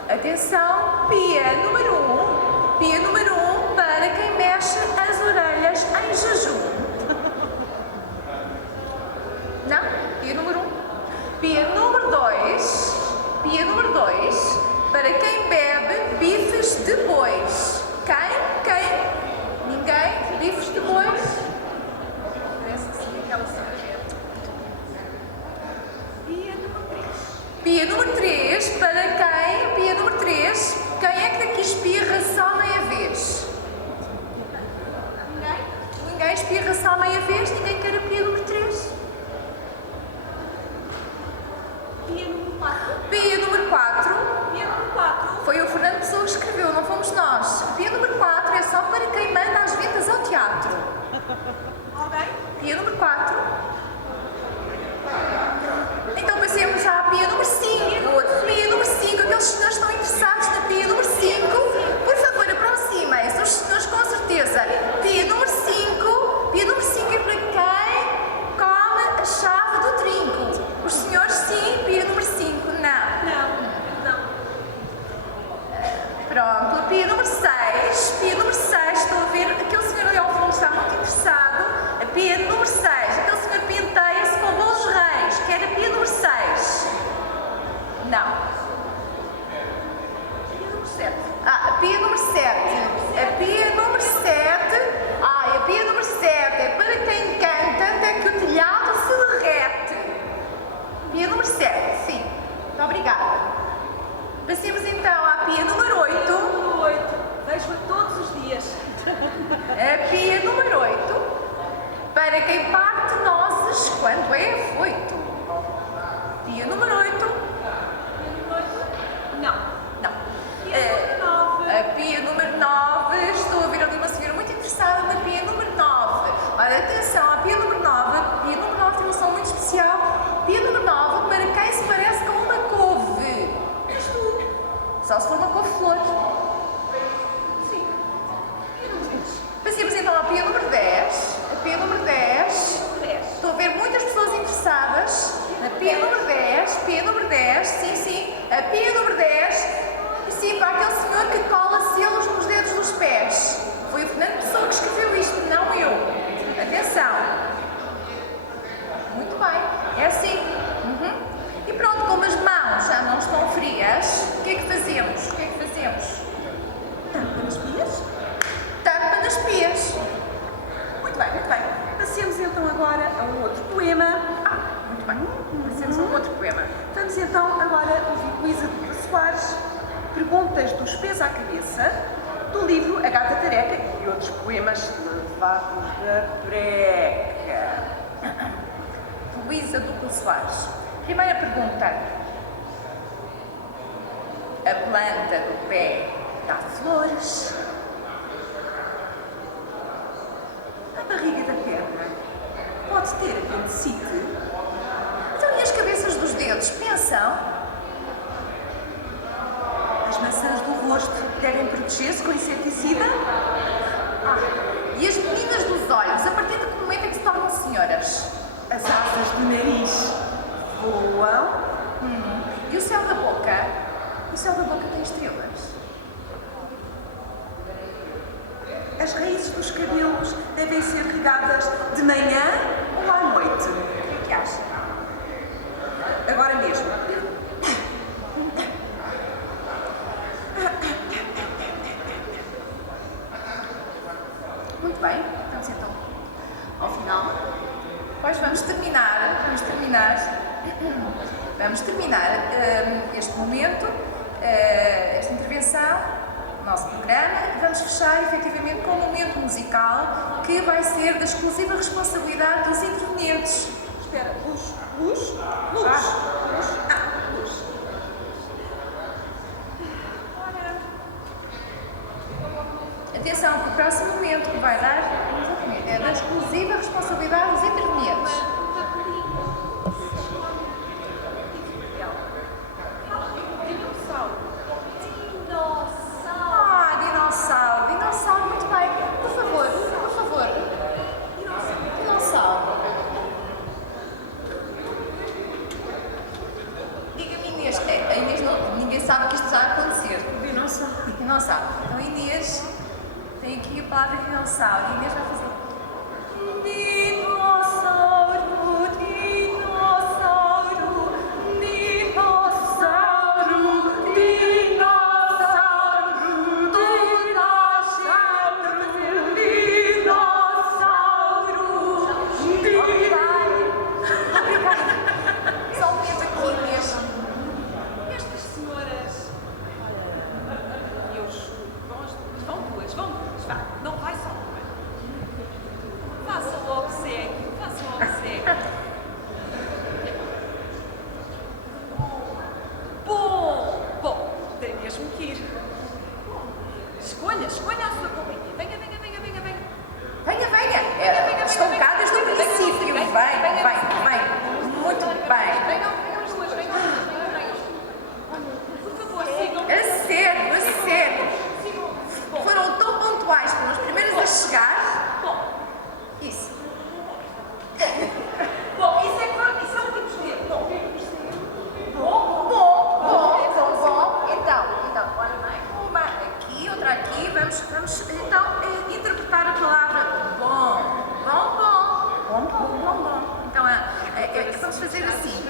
Atenção, pia número 1. Pia número 1 para quem mexe as orelhas em jejum. Não? Pia número 1. Pia número 2. Pia número 2 para quem bebe bifes de bois. Quem? Ninguém? Bifes de bois? Parece que sim, aquela secreta. Pia número 3 para quem? Pia número 3. Quem é que daqui espirra só meia vez? Ninguém espirra só meia vez? Ninguém quer a pia número 3? Pia número 4. Foi o Fernando Pessoa que escreveu, não fomos nós. Pia número 4 é só para quem manda as ventas ao teatro. Pia número 4. Então passemos à pia número 5. Pia número 5. Aqueles senhores que estão interessados na pia número 5, por favor, aproximem-se. Os senhores com certeza. Pia número 5. Pia número 5 é para quem come a chave do trinco. Os senhores sim, pia número 5. Não. Pronto, a pia número 6. Pia número 6, estou a ver, aquele senhor ali ao fundo está muito interessado. A pia número 6, aquele senhor penteia-se com bolos reis. Quer a pia número 6? Não. Pia número 7. A pia número 7. A pia número 7. A pia número 7 é para quem canta até que o telhado se derrete. Pia número 7, sim. Muito obrigada. Passemos então à pia número 8. Vejo-a todos os dias. A pia número 8. Para quem parte nozes flores quando é afoito. Pia número 8. Não. Não. Pia número 9. A pia número 9. Estou a ver ali uma senhora muito interessada na pia número 9. Olha, atenção, a pia número 9. A pia número 9 tem uma som muito especial. Pia número 9, para quem se parece com uma couve. És tu. Só se for uma couve-flor. Sim. Passemos então à pia número 10. A pia número 10. Estou a ver muitas pessoas interessadas. A pia número 10. Pia número 10. Sim, sim. A pia número 10. Sim, para aquele senhor que cola selos nos dedos dos pés. Foi o Fernando Pessoa que escreveu isto, não eu. Atenção. Muito bem. É assim. E pronto, como as mãos já não estão frias, o que é que fazemos? O que é que fazemos? Tampa nas pias? Tampa nas pias. Muito bem, muito bem. Passemos então agora a um outro poema. Muito bem. Passemos a um outro poema. Vamos então agora ouvir Luísa de Soares, Perguntas dos Pés à Cabeça, do livro A Gata Tareca e outros poemas levados da breca. Luísa Duque Soares. Primeira pergunta. A planta do pé dá flores? A barriga da perna pode ter apendicite? Então, e as cabeças dos dedos pensam? As maçãs do rosto devem proteger-se com inseticida? E as meninas dos olhos, a partir de que momento é que se tornam senhoras? As asas do nariz voam? E o céu da boca? O céu da boca tem estrelas? As raízes dos cabelos devem ser regadas de manhã ou à noite? O que acha? Agora mesmo. Muito bem, vamos então ao final. Pois vamos terminar este momento, esta intervenção, o nosso programa, e vamos fechar efetivamente com um momento musical que vai ser da exclusiva responsabilidade dos intervenientes. Espera, luz. Luz. Atenção, que o próximo momento que vai dar é da exclusiva responsabilidade dos intervenientes. Dinossauro, muito bem. Por favor. Dinossauro. Diga-me, Inês, a Inês não, ninguém sabe que isto está a acontecer. Dinossauro. Então, Inês, tem aqui a palavra dinossauro. A Inês vai fazer. Só um momento aqui, Inês. Estas senhoras. Vão duas, vá. Não vai só uma. Faça o obséquio. Bom, tem mesmo que ir. Escolha a sua companhia. Venha. Venha. Estão cá desde o princípio. Vai. Muito bem. Venham as duas. Por favor, sigam. A sério. Foram tão pontuais, foram as primeiras a chegar. Isso. Bom, isso é um tipo de tempo. Bom. Então, olha bem. Uma aqui, outra aqui. Vamos então interpretar a palavra bom. Então, vamos fazer assim.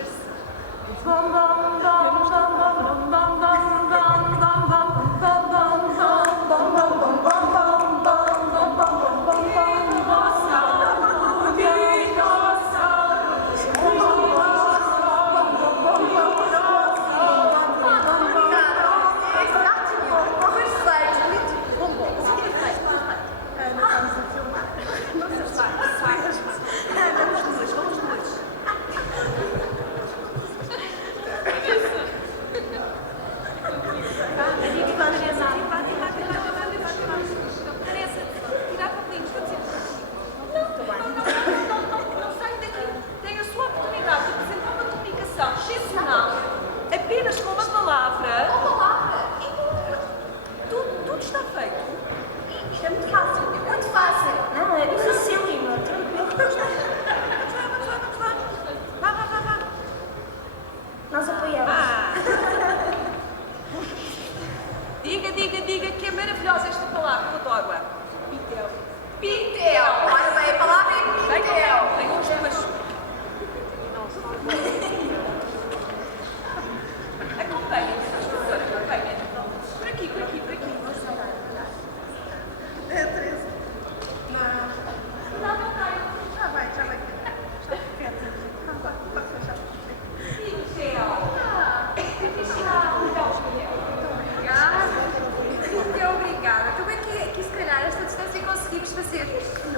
fazer.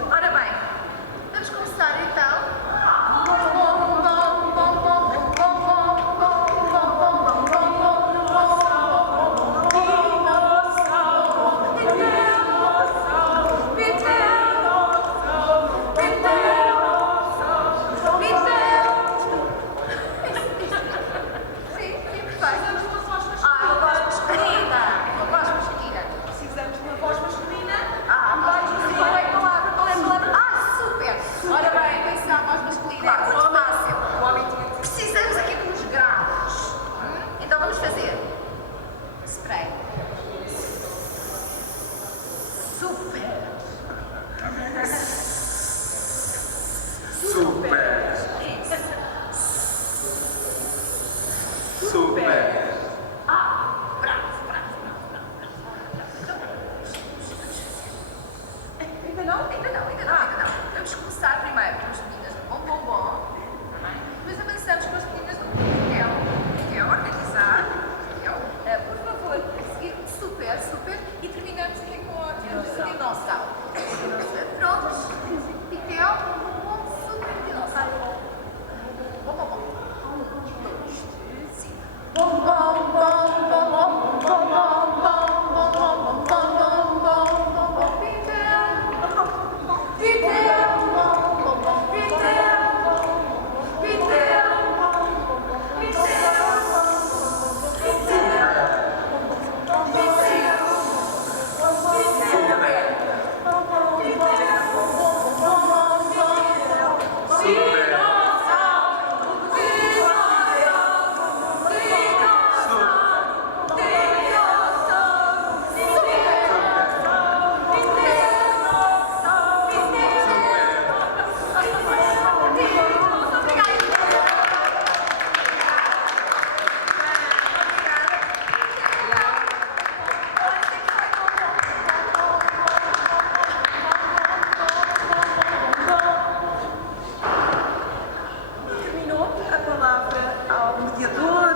Ora bem, vamos começar então. Precisamos de uma voz masculina. Qual é a palavra? Qual é a palavra? Ah, super! Ora bem, atenção, voz masculina. É muito fácil. O homem tinha que Precisamos aqui de uns graus. Então vamos fazer. Spray. Super. Super! Super! Ainda não. Vamos começar primeiro com as meninas do bom. Depois avançamos com as meninas do Pitel, organizar. Por favor, a seguir, super. E terminamos aqui com a dinossauro. Prontos? Pitel, bom, super dinossauro. Bom. 1, 2, 3, sim. terminou a palavra ao mediador.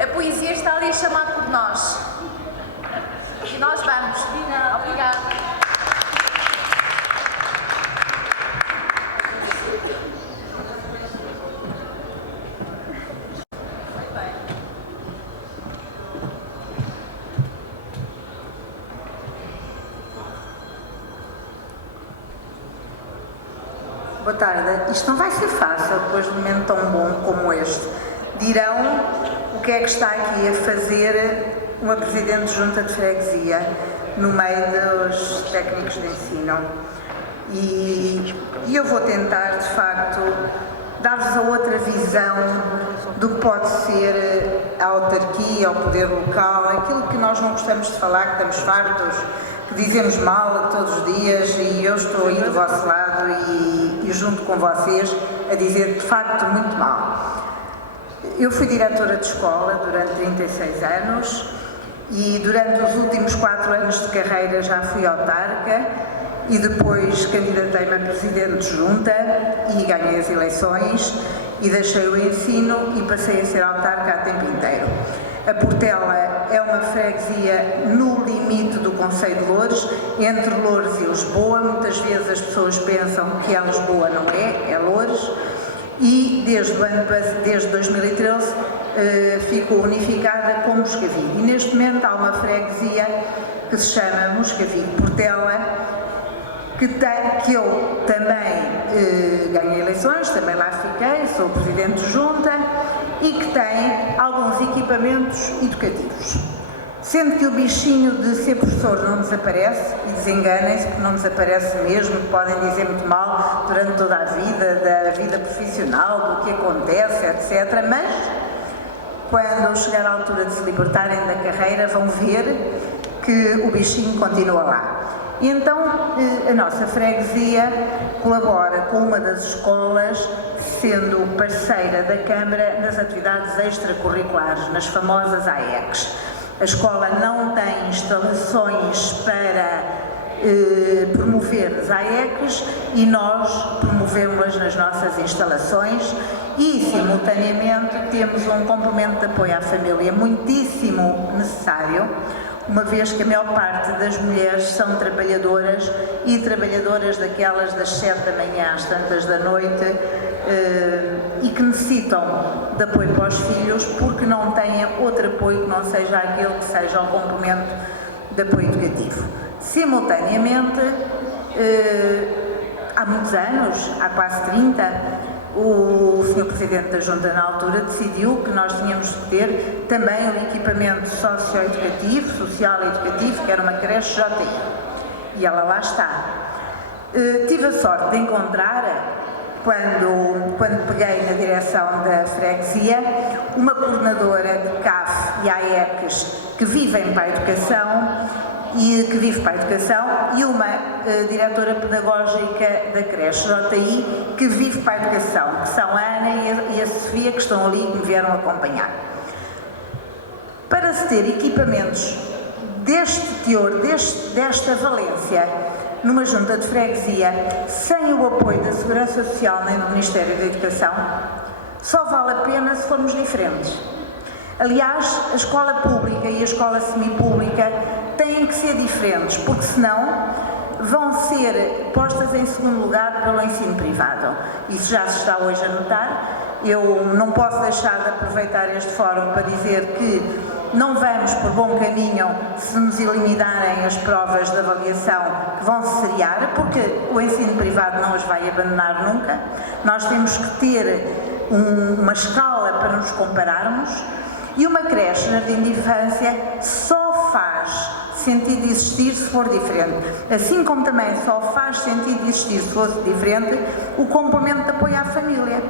A poesia está ali a chamar por nós. E nós vamos. Obrigada. Boa tarde. Isto não vai ser fácil depois de um momento tão bom como este. Dirão o que é que está aqui a fazer uma Presidente de Junta de Freguesia no meio dos técnicos de ensino. E eu vou tentar, de facto, dar-vos a outra visão do que pode ser a autarquia, o poder local, aquilo que nós não gostamos de falar, que estamos fartos, que dizemos mal todos os dias, e eu estou aí do vosso lado e junto com vocês a dizer de facto muito mal. Eu fui diretora de escola durante 36 anos e durante os últimos 4 anos de carreira já fui autarca e depois candidatei-me a Presidente de Junta e ganhei as eleições e deixei o ensino e passei a ser autarca a tempo inteiro. A Portela é uma freguesia no limite do concelho de Loures, entre Loures e Lisboa. Muitas vezes as pessoas pensam que é Lisboa, não é, é Loures. E desde 2013 ficou unificada com Moscavide. E neste momento há uma freguesia que se chama Moscavide-Portela, que eu também ganhei eleições, também lá fiquei, sou Presidente de Junta, e que tem alguns equipamentos educativos. Sendo que o bichinho de ser professor não desaparece, e desenganem-se porque não desaparece mesmo, podem dizer muito mal durante toda a vida, da vida profissional, do que acontece, etc. Mas, quando chegar à altura de se libertarem da carreira, vão ver que o bichinho continua lá. E então, a nossa freguesia colabora com uma das escolas, sendo parceira da Câmara nas atividades extracurriculares, nas famosas AECs. A escola não tem instalações para promover as AECs e nós promovemos-las nas nossas instalações e, simultaneamente, temos um complemento de apoio à família muitíssimo necessário, uma vez que a maior parte das mulheres são trabalhadoras e trabalhadoras daquelas das 7 da manhã às tantas da noite e que necessitam de apoio para os filhos porque não têm outro apoio que não seja aquele que seja o complemento de apoio educativo. Simultaneamente, há muitos anos, há quase 30, o Sr. Presidente da Junta na altura decidiu que nós tínhamos de ter também um equipamento socioeducativo, social e educativo, que era uma creche JI. E ela lá está. Tive a sorte de encontrar, quando peguei na direção da freguesia, uma coordenadora de CAF e AECs que vivem para a educação e uma diretora pedagógica da creche JI que vive para a educação, que são a Ana e a Sofia, que estão ali e que me vieram acompanhar. Para se ter equipamentos deste teor, desta valência, numa junta de freguesia, sem o apoio da Segurança Social nem do Ministério da Educação, só vale a pena se formos diferentes. Aliás, a escola pública e a escola semipública têm que ser diferentes, porque senão vão ser postas em segundo lugar pelo ensino privado. Isso já se está hoje a notar. Eu não posso deixar de aproveitar este fórum para dizer que não vamos por bom caminho se nos eliminarem as provas de avaliação que vão se seriar, porque o ensino privado não as vai abandonar nunca. Nós temos que ter uma escala para nos compararmos. E uma creche, jardim de infância, só faz sentido existir se for diferente. Assim como também só faz sentido existir se for diferente o complemento de apoio à família.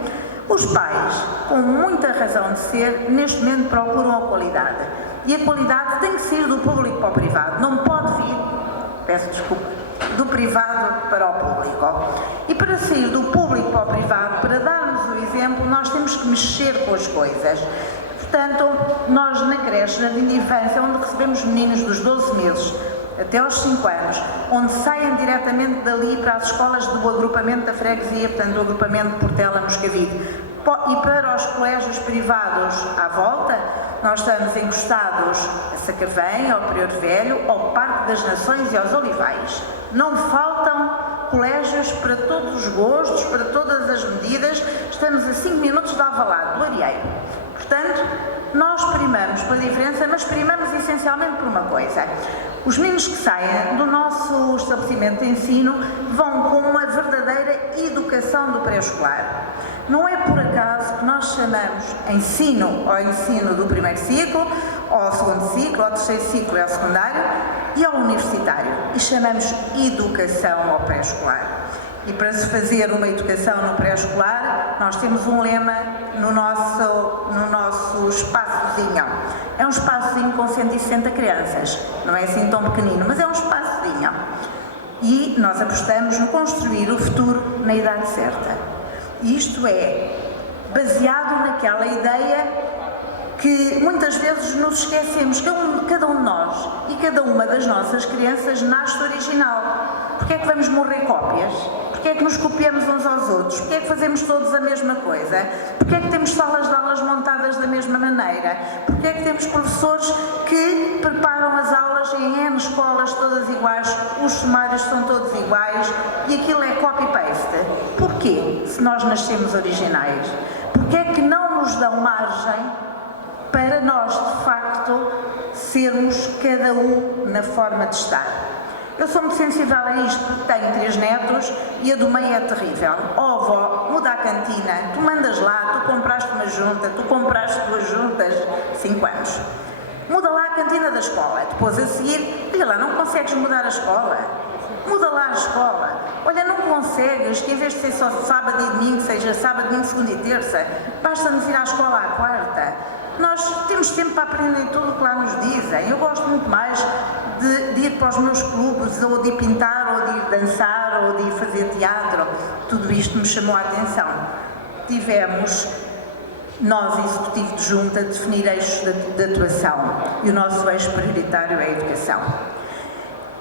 Os pais, com muita razão de ser, neste momento procuram a qualidade. E a qualidade tem que sair do público para o privado. Não pode vir, peço desculpa, do privado para o público. E para sair do público para o privado, para darmos o exemplo, nós temos que mexer com as coisas. Portanto, nós na creche, na jardim de infância, onde recebemos meninos dos 12 meses até aos 5 anos, onde saem diretamente dali para as escolas do agrupamento da freguesia, portanto, do agrupamento Portela Moscavide, e para os colégios privados à volta, nós estamos encostados a Sacavém, ao Prior Velho, ao Parque das Nações e aos Olivais. Não faltam colégios para todos os gostos, para todas as medidas. Estamos a 5 minutos de Alvalade, do Arieiro. Portanto, nós primamos pela diferença, mas primamos essencialmente por uma coisa. Os meninos que saem do nosso estabelecimento de ensino vão com uma verdadeira educação do pré-escolar. Não é por acaso que nós chamamos ensino ao ensino do primeiro ciclo, ao segundo ciclo, ao terceiro ciclo e ao secundário e ao universitário. E chamamos educação ao pré-escolar. E para se fazer uma educação no pré-escolar, nós temos um lema no nosso espaçozinho. É um espaçozinho com 160 crianças. Não é assim tão pequenino, mas é um espaçozinho. E nós apostamos no construir o futuro na idade certa. Isto é baseado naquela ideia que muitas vezes nos esquecemos, cada um de nós e cada uma das nossas crianças nasce original. Porquê é que vamos morrer cópias? Porquê é que nos copiamos uns aos outros? Porquê é que fazemos todos a mesma coisa? Porquê é que temos salas de aulas montadas da mesma maneira? Porquê é que temos professores que preparam as aulas em N escolas todas iguais, os sumários são todos iguais e aquilo é copy-paste? Porquê, se nós nascemos originais? Porquê é que não nos dão margem para nós, de facto, sermos cada um na forma de estar? Eu sou muito sensível a isto, porque tenho 3 netos e a do meio é terrível. Oh, avó, muda a cantina, tu mandas lá, tu compraste uma junta, tu compraste 2 juntas, 5 anos. Muda lá a cantina da escola. Depois a seguir, olha lá, não consegues mudar a escola? Muda lá a escola. Olha, não consegues que em vez de ser só sábado e domingo, seja sábado, domingo, segunda e terça, basta-nos ir à escola à quarta. Nós temos tempo para aprender tudo o que lá nos dizem. Eu gosto muito mais de ir para os meus clubes, ou de ir pintar, ou de ir dançar, ou de ir fazer teatro. Tudo isto me chamou a atenção. Tivemos, nós, executivo de junta, definir eixos de atuação. E o nosso eixo prioritário é a educação.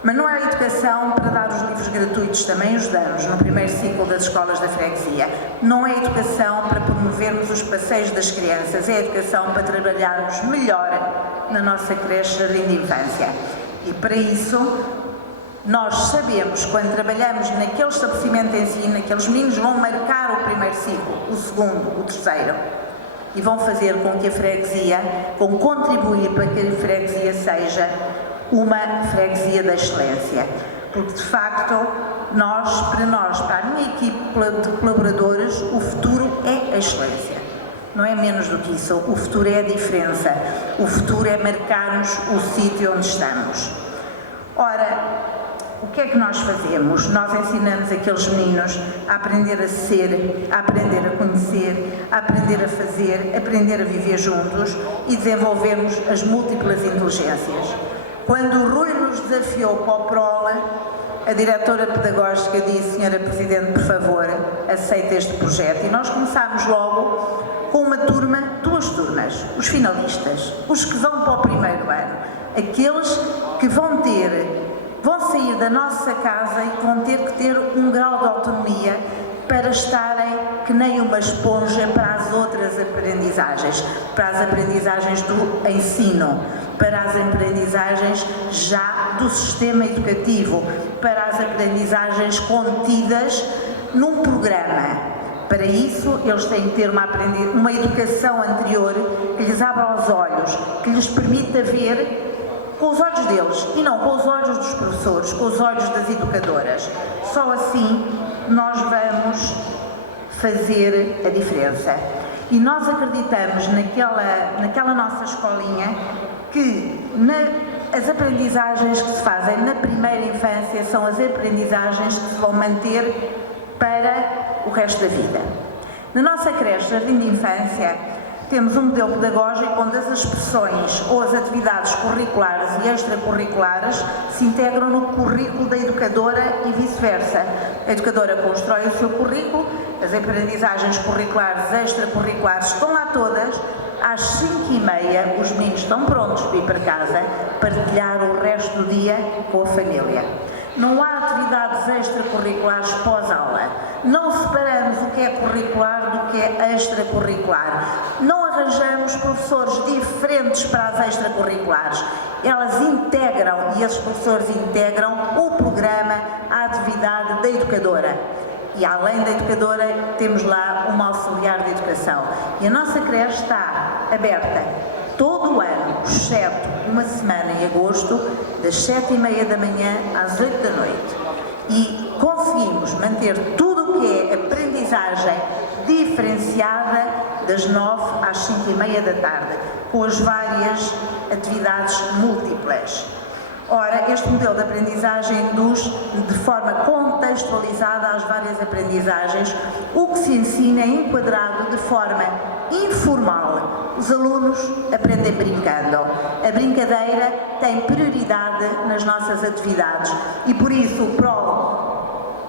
Mas não é educação para dar os livros gratuitos, também os damos no primeiro ciclo das escolas da freguesia. Não é educação para promovermos os passeios das crianças, é educação para trabalharmos melhor na nossa creche Jardim de Infância. E para isso, nós sabemos, quando trabalhamos naquele estabelecimento de ensino, aqueles meninos vão marcar o primeiro ciclo, o segundo, o terceiro, e vão fazer com que a freguesia, vão contribuir para que a freguesia seja uma freguesia da excelência. Porque, de facto, para a minha equipe de colaboradores, o futuro é a excelência. Não é menos do que isso. O futuro é a diferença. O futuro é marcarmos o sítio onde estamos. Ora, o que é que nós fazemos? Nós ensinamos aqueles meninos a aprender a ser, a aprender a conhecer, a aprender a fazer, a aprender a viver juntos e desenvolvermos as múltiplas inteligências. Quando o Rui nos desafiou para o PROLA, a diretora pedagógica disse: Senhora Presidente, por favor, aceite este projeto. E nós começámos logo com uma turma, 2 turmas, os finalistas, os que vão para o primeiro ano, aqueles que vão sair da nossa casa e vão ter que ter um grau de autonomia para estarem que nem uma esponja para as outras aprendizagens, para as aprendizagens do ensino, para as aprendizagens já do sistema educativo, para as aprendizagens contidas num programa. Para isso, eles têm que ter uma educação anterior que lhes abra os olhos, que lhes permita ver com os olhos deles e não com os olhos dos professores, com os olhos das educadoras. Só assim nós vamos fazer a diferença. E nós acreditamos naquela nossa escolinha que as aprendizagens que se fazem na primeira infância são as aprendizagens que se vão manter para o resto da vida. Na nossa creche Jardim de Infância temos um modelo pedagógico onde as expressões ou as atividades curriculares e extracurriculares se integram no currículo da educadora e vice-versa. A educadora constrói o seu currículo, as aprendizagens curriculares e extracurriculares estão lá todas. Às 5h30 os meninos estão prontos para ir para casa, partilhar o resto do dia com a família. Não há atividades extracurriculares pós-aula. Não separamos o que é curricular do que é extracurricular. Não arranjamos professores diferentes para as extracurriculares. Elas integram, e esses professores integram o programa, a atividade da educadora. E além da educadora, temos lá uma auxiliar de educação. E a nossa creche está aberta todo o ano, exceto uma semana em agosto, das 7h30 da manhã às 8 da noite. E conseguimos manter tudo o que é aprendizagem diferenciada das 9 às 5h30 da tarde, com as várias atividades múltiplas. Ora, este modelo de aprendizagem induz de forma contextualizada às várias aprendizagens, o que se ensina é enquadrado de forma informal. Os alunos aprendem brincando. A brincadeira tem prioridade nas nossas atividades e por isso o PROL,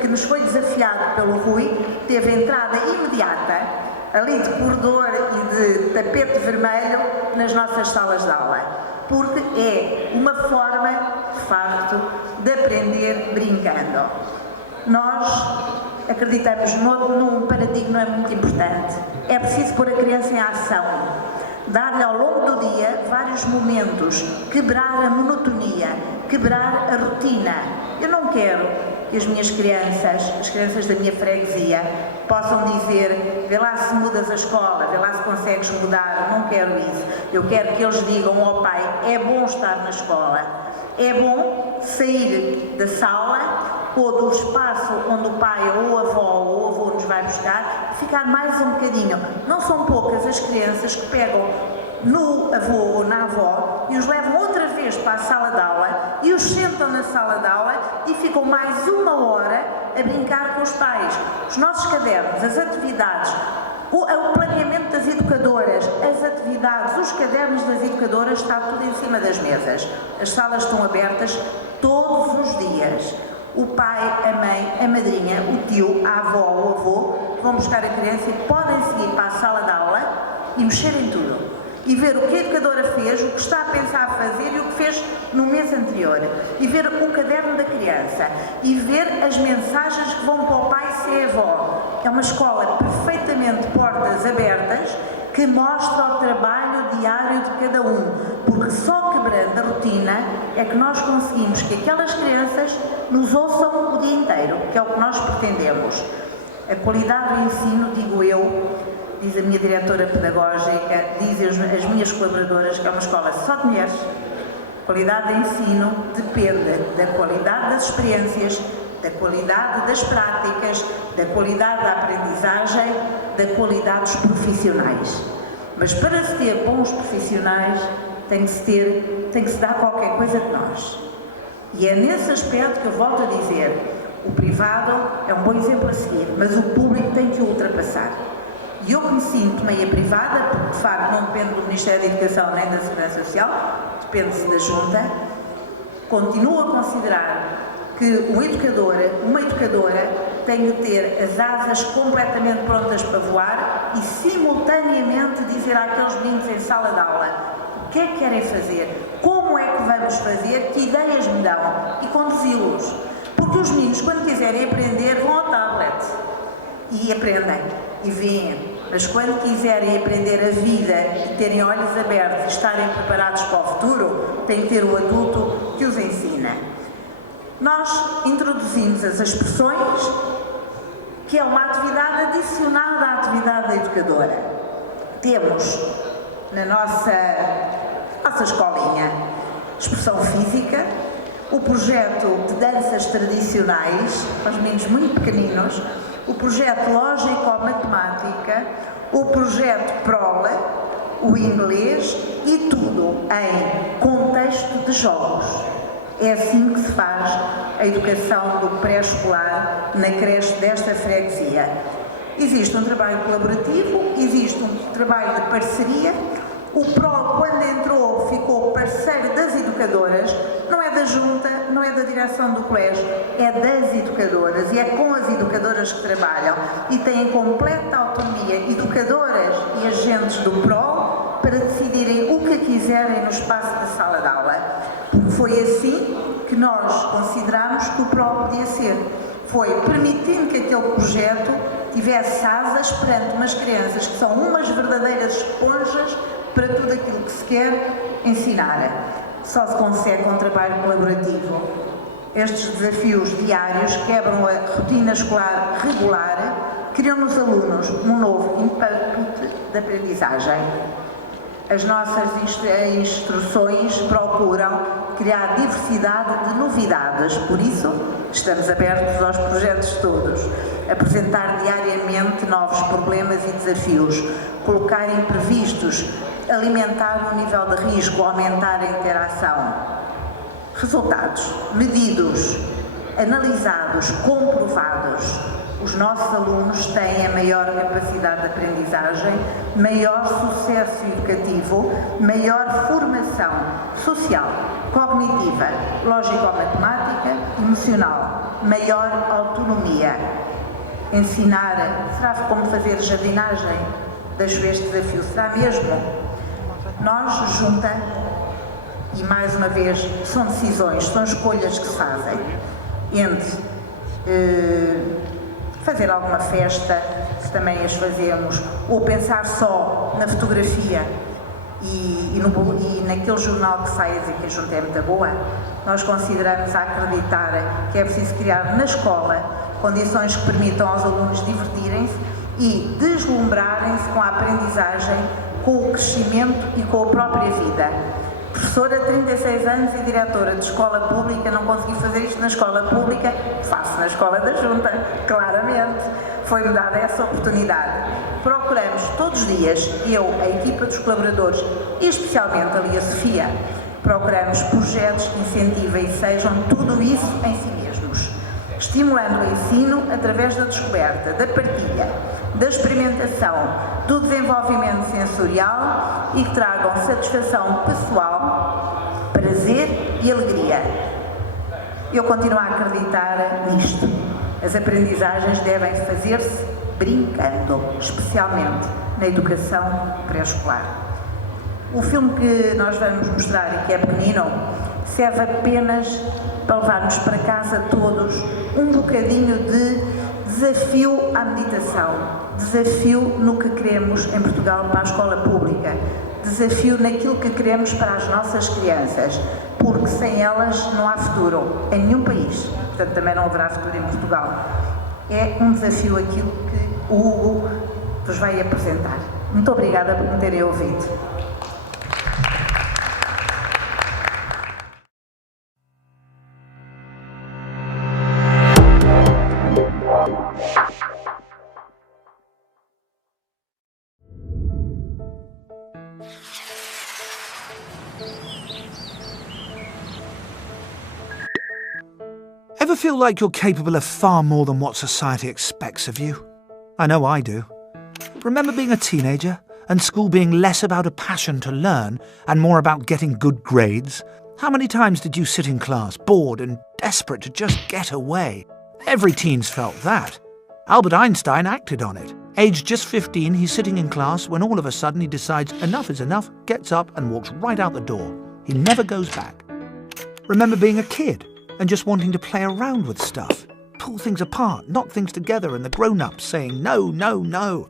que nos foi desafiado pelo Rui, teve entrada imediata ali de corredor e de tapete vermelho nas nossas salas de aula, porque é uma forma, de facto, de aprender brincando. Nós acreditamos num paradigma muito importante. É preciso pôr a criança em ação, dar-lhe ao longo do dia vários momentos, quebrar a monotonia, quebrar a rotina. Eu não quero que as minhas crianças, as crianças da minha freguesia, possam dizer: vê lá se mudas a escola, vê lá se consegues mudar. Eu não quero isso. Eu quero que eles digam ao pai: é bom estar na escola, é bom sair da sala ou do espaço onde o pai ou a avó ou o avô nos vai buscar, ficar mais um bocadinho. Não são poucas as crianças que pegam no avô ou na avó e os levam outra vez para a sala de aula e os sentam na sala de aula e ficam mais 1 hora a brincar com os pais. Os nossos cadernos, as atividades, o planeamento das educadoras, as atividades, os cadernos das educadoras, está tudo em cima das mesas. As salas estão abertas todos os dias. O pai, a mãe, a madrinha, o tio, a avó, o avô vão buscar a criança e podem seguir para a sala de aula e mexer em tudo. e ver o que a educadora fez, o que está a pensar fazer e o que fez no mês anterior, e ver o caderno da criança, e ver as mensagens que vão para o pai se é avó. É uma escola perfeitamente portas abertas, que mostra o trabalho diário de cada um, porque só quebrando a rotina é que nós conseguimos que aquelas crianças nos ouçam o dia inteiro, que é o que nós pretendemos. A qualidade do ensino, digo eu, diz a minha diretora pedagógica, dizem as minhas colaboradoras, que é uma escola só de mulheres. A qualidade do ensino depende da qualidade das experiências, da qualidade das práticas, da qualidade da aprendizagem, da qualidade dos profissionais. Mas para se ter bons profissionais, tem que se dar qualquer coisa de nós. E é nesse aspecto que eu volto a dizer, o privado é um bom exemplo a seguir, mas o público tem que o ultrapassar. E eu que me sinto meia privada, porque de facto não depende do Ministério da Educação nem da Segurança Social, depende-se da Junta, continuo a considerar que uma educadora tem que ter as asas completamente prontas para voar e simultaneamente dizer àqueles meninos em sala de aula o que é que querem fazer, como é que vamos fazer, que ideias me dão e conduzi-los. Porque os meninos, quando quiserem aprender, vão ao tablet e aprendem e veem. Mas quando quiserem aprender a vida e terem olhos abertos e estarem preparados para o futuro, tem que ter um adulto que os ensina. Nós introduzimos as expressões, que é uma atividade adicionada à atividade da educadora. Temos na nossa escolinha expressão física, o projeto de danças tradicionais, para os meninos muito pequeninos, o projeto lógico-matemática, o projeto PROLA, o inglês e tudo em contexto de jogos. É assim que se faz a educação do pré-escolar na creche desta freguesia. Existe um trabalho colaborativo, existe um trabalho de parceria. O PROL, quando entrou, ficou parceiro das educadoras, não é da Junta, não é da direção do colégio, é das educadoras e é com as educadoras que trabalham e têm completa autonomia, educadoras e agentes do PROL, para decidirem o que quiserem no espaço da sala de aula. Foi assim que nós consideramos que o PROL podia ser. Foi permitindo que aquele projeto tivesse asas perante umas crianças que são umas verdadeiras esponjas para tudo aquilo que se quer ensinar. Só se consegue com um trabalho colaborativo. Estes desafios diários quebram a rotina escolar regular, criam nos alunos um novo input de aprendizagem. As nossas instruções procuram criar diversidade de novidades, por isso estamos abertos aos projetos todos, apresentar diariamente novos problemas e desafios, colocar imprevistos, alimentar o nível de risco, aumentar a interação. Resultados medidos, analisados, comprovados. Os nossos alunos têm a maior capacidade de aprendizagem, maior sucesso educativo, maior formação social, cognitiva, lógico-matemática, emocional, maior autonomia. Ensinar, será como fazer jardinagem? Deixo este desafio, será mesmo? Nós, Junta, e mais uma vez, são decisões, são escolhas que se fazem entre fazer alguma festa, se também as fazemos, ou pensar só na fotografia e naquele jornal que sai a dizer que a Junta é muito boa. Nós consideramos a acreditar que é preciso criar na escola condições que permitam aos alunos divertirem-se e deslumbrarem-se com a aprendizagem, com o crescimento e com a própria vida. Professora, 36 anos e diretora de escola pública, não consegui fazer isto na escola pública, faço na escola da Junta, claramente. Foi-me dada essa oportunidade. Procuramos todos os dias, eu, a equipa dos colaboradores e especialmente ali a Sofia, procuramos projetos que incentivem e sejam tudo isso em si mesmos, estimulando o ensino através da descoberta, da partilha, da experimentação, do desenvolvimento sensorial e que tragam satisfação pessoal, prazer e alegria. Eu continuo a acreditar nisto. As aprendizagens devem fazer-se brincando, especialmente na educação pré-escolar. O filme que nós vamos mostrar e que é pequenino serve apenas para levarmos para casa todos um bocadinho de desafio à meditação, desafio no que queremos em Portugal para a escola pública, desafio naquilo que queremos para as nossas crianças, porque sem elas não há futuro em nenhum país, portanto também não haverá futuro em Portugal. É um desafio aquilo que o Hugo vos vai apresentar. Muito obrigada por me terem ouvido. Ever feel like you're capable of far more than what society expects of you? I know I do. Remember being a teenager and school being less about a passion to learn and more about getting good grades? How many times did you sit in class, bored and desperate to just get away? Every teen's felt that. Albert Einstein acted on it. Aged just 15, he's sitting in class when all of a sudden he decides enough is enough, gets up and walks right out the door. He never goes back. Remember being a kid and just wanting to play around with stuff, pull things apart, knock things together, and the grown-ups saying no, no, no.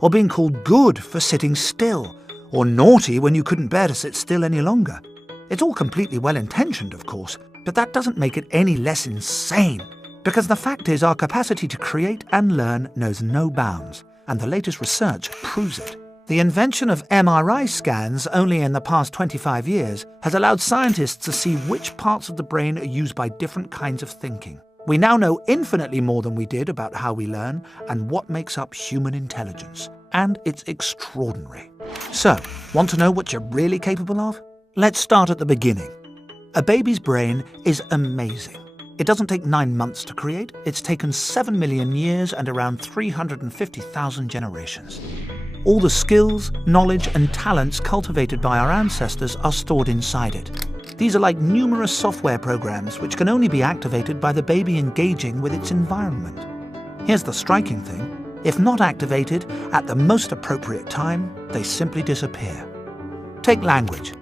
Or being called good for sitting still, or naughty when you couldn't bear to sit still any longer. It's all completely well-intentioned, of course, but that doesn't make it any less insane. Because the fact is our capacity to create and learn knows no bounds, and the latest research proves it. The invention of MRI scans only in the past 25 years has allowed scientists to see which parts of the brain are used by different kinds of thinking. We now know infinitely more than we did about how we learn and what makes up human intelligence. And it's extraordinary. So, want to know what you're really capable of? Let's start at the beginning. A baby's brain is amazing. It doesn't take 9 months to create, it's taken 7 million years and around 350,000 generations. All the skills, knowledge and talents cultivated by our ancestors are stored inside it. These are like numerous software programs which can only be activated by the baby engaging with its environment. Here's the striking thing. If not activated at the most appropriate time, they simply disappear. Take language.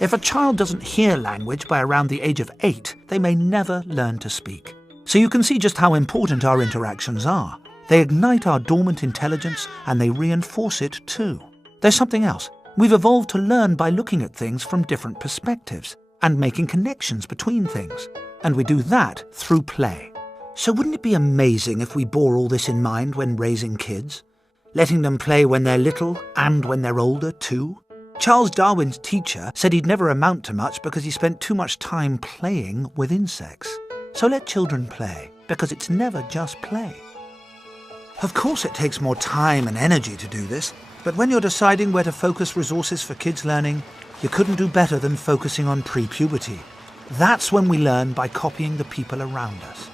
If a child doesn't hear language by around the age of 8, they may never learn to speak. So you can see just how important our interactions are. They ignite our dormant intelligence and they reinforce it too. There's something else. We've evolved to learn by looking at things from different perspectives and making connections between things. And we do that through play. So wouldn't it be amazing if we bore all this in mind when raising kids? Letting them play when they're little and when they're older too? Charles Darwin's teacher said he'd never amount to much because he spent too much time playing with insects. So let children play, because it's never just play. Of course it takes more time and energy to do this, but when you're deciding where to focus resources for kids' learning, you couldn't do better than focusing on pre-puberty. That's when we learn by copying the people around us.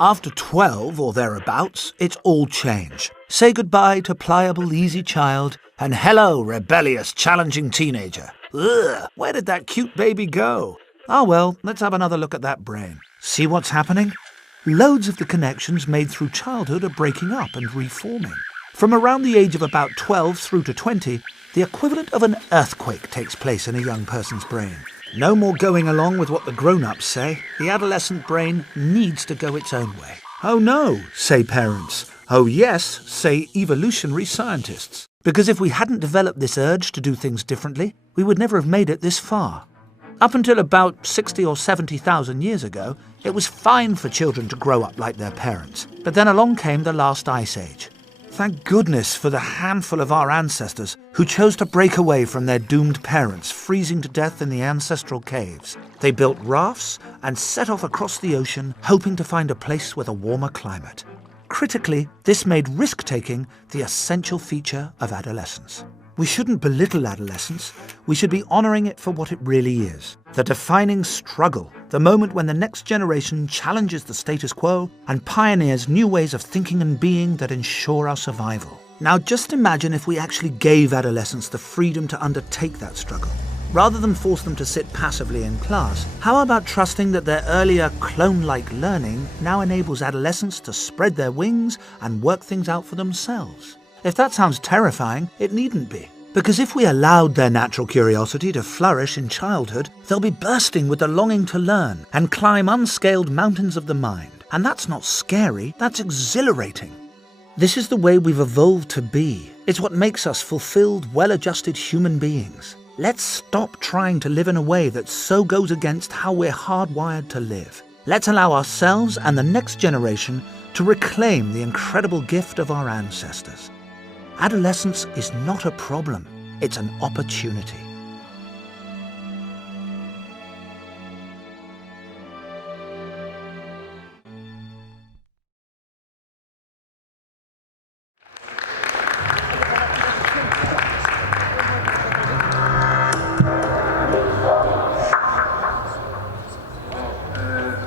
After 12 or thereabouts, it's all change. Say goodbye to pliable, easy child, and hello, rebellious, challenging teenager. Ugh, where did that cute baby go? Ah well, let's have another look at that brain. See what's happening? Loads of the connections made through childhood are breaking up and reforming. From around the age of about 12 through to 20, the equivalent of an earthquake takes place in a young person's brain. No more going along with what the grown-ups say. The adolescent brain needs to go its own way. Oh no, say parents. Oh yes, say evolutionary scientists. Because if we hadn't developed this urge to do things differently, we would never have made it this far. Up until about 60 or 70,000 years ago, it was fine for children to grow up like their parents. But then along came the last ice age. Thank goodness for the handful of our ancestors who chose to break away from their doomed parents, freezing to death in the ancestral caves. They built rafts and set off across the ocean, hoping to find a place with a warmer climate. Critically, this made risk-taking the essential feature of adolescence. We shouldn't belittle adolescence. We should be honouring it for what it really is. The defining struggle, the moment when the next generation challenges the status quo and pioneers new ways of thinking and being that ensure our survival. Now just imagine if we actually gave adolescents the freedom to undertake that struggle. Rather than force them to sit passively in class, how about trusting that their earlier clone-like learning now enables adolescents to spread their wings and work things out for themselves? If that sounds terrifying, it needn't be, Because if we allowed their natural curiosity to flourish in childhood, they'll be bursting with the longing to learn and climb unscaled mountains of the mind. And that's not scary, that's exhilarating. This is the way we've evolved to be. It's what makes us fulfilled, well-adjusted human beings. Let's stop trying to live in a way that so goes against how we're hardwired to live. Let's allow ourselves and the next generation to reclaim the incredible gift of our ancestors. Adolescence is not a problem, it's an opportunity.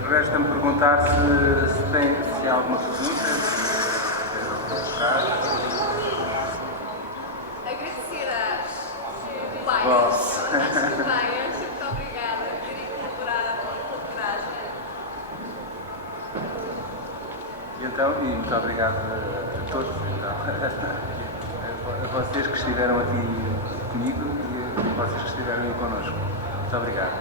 Resta-me perguntar se há alguma pergunta. Agradecer às pais, às ideias, muito obrigada por terem colaborado com a coragem. E muito obrigado a todos, a vocês que estiveram aqui comigo e a vocês que estiveram aí connosco. Muito obrigado.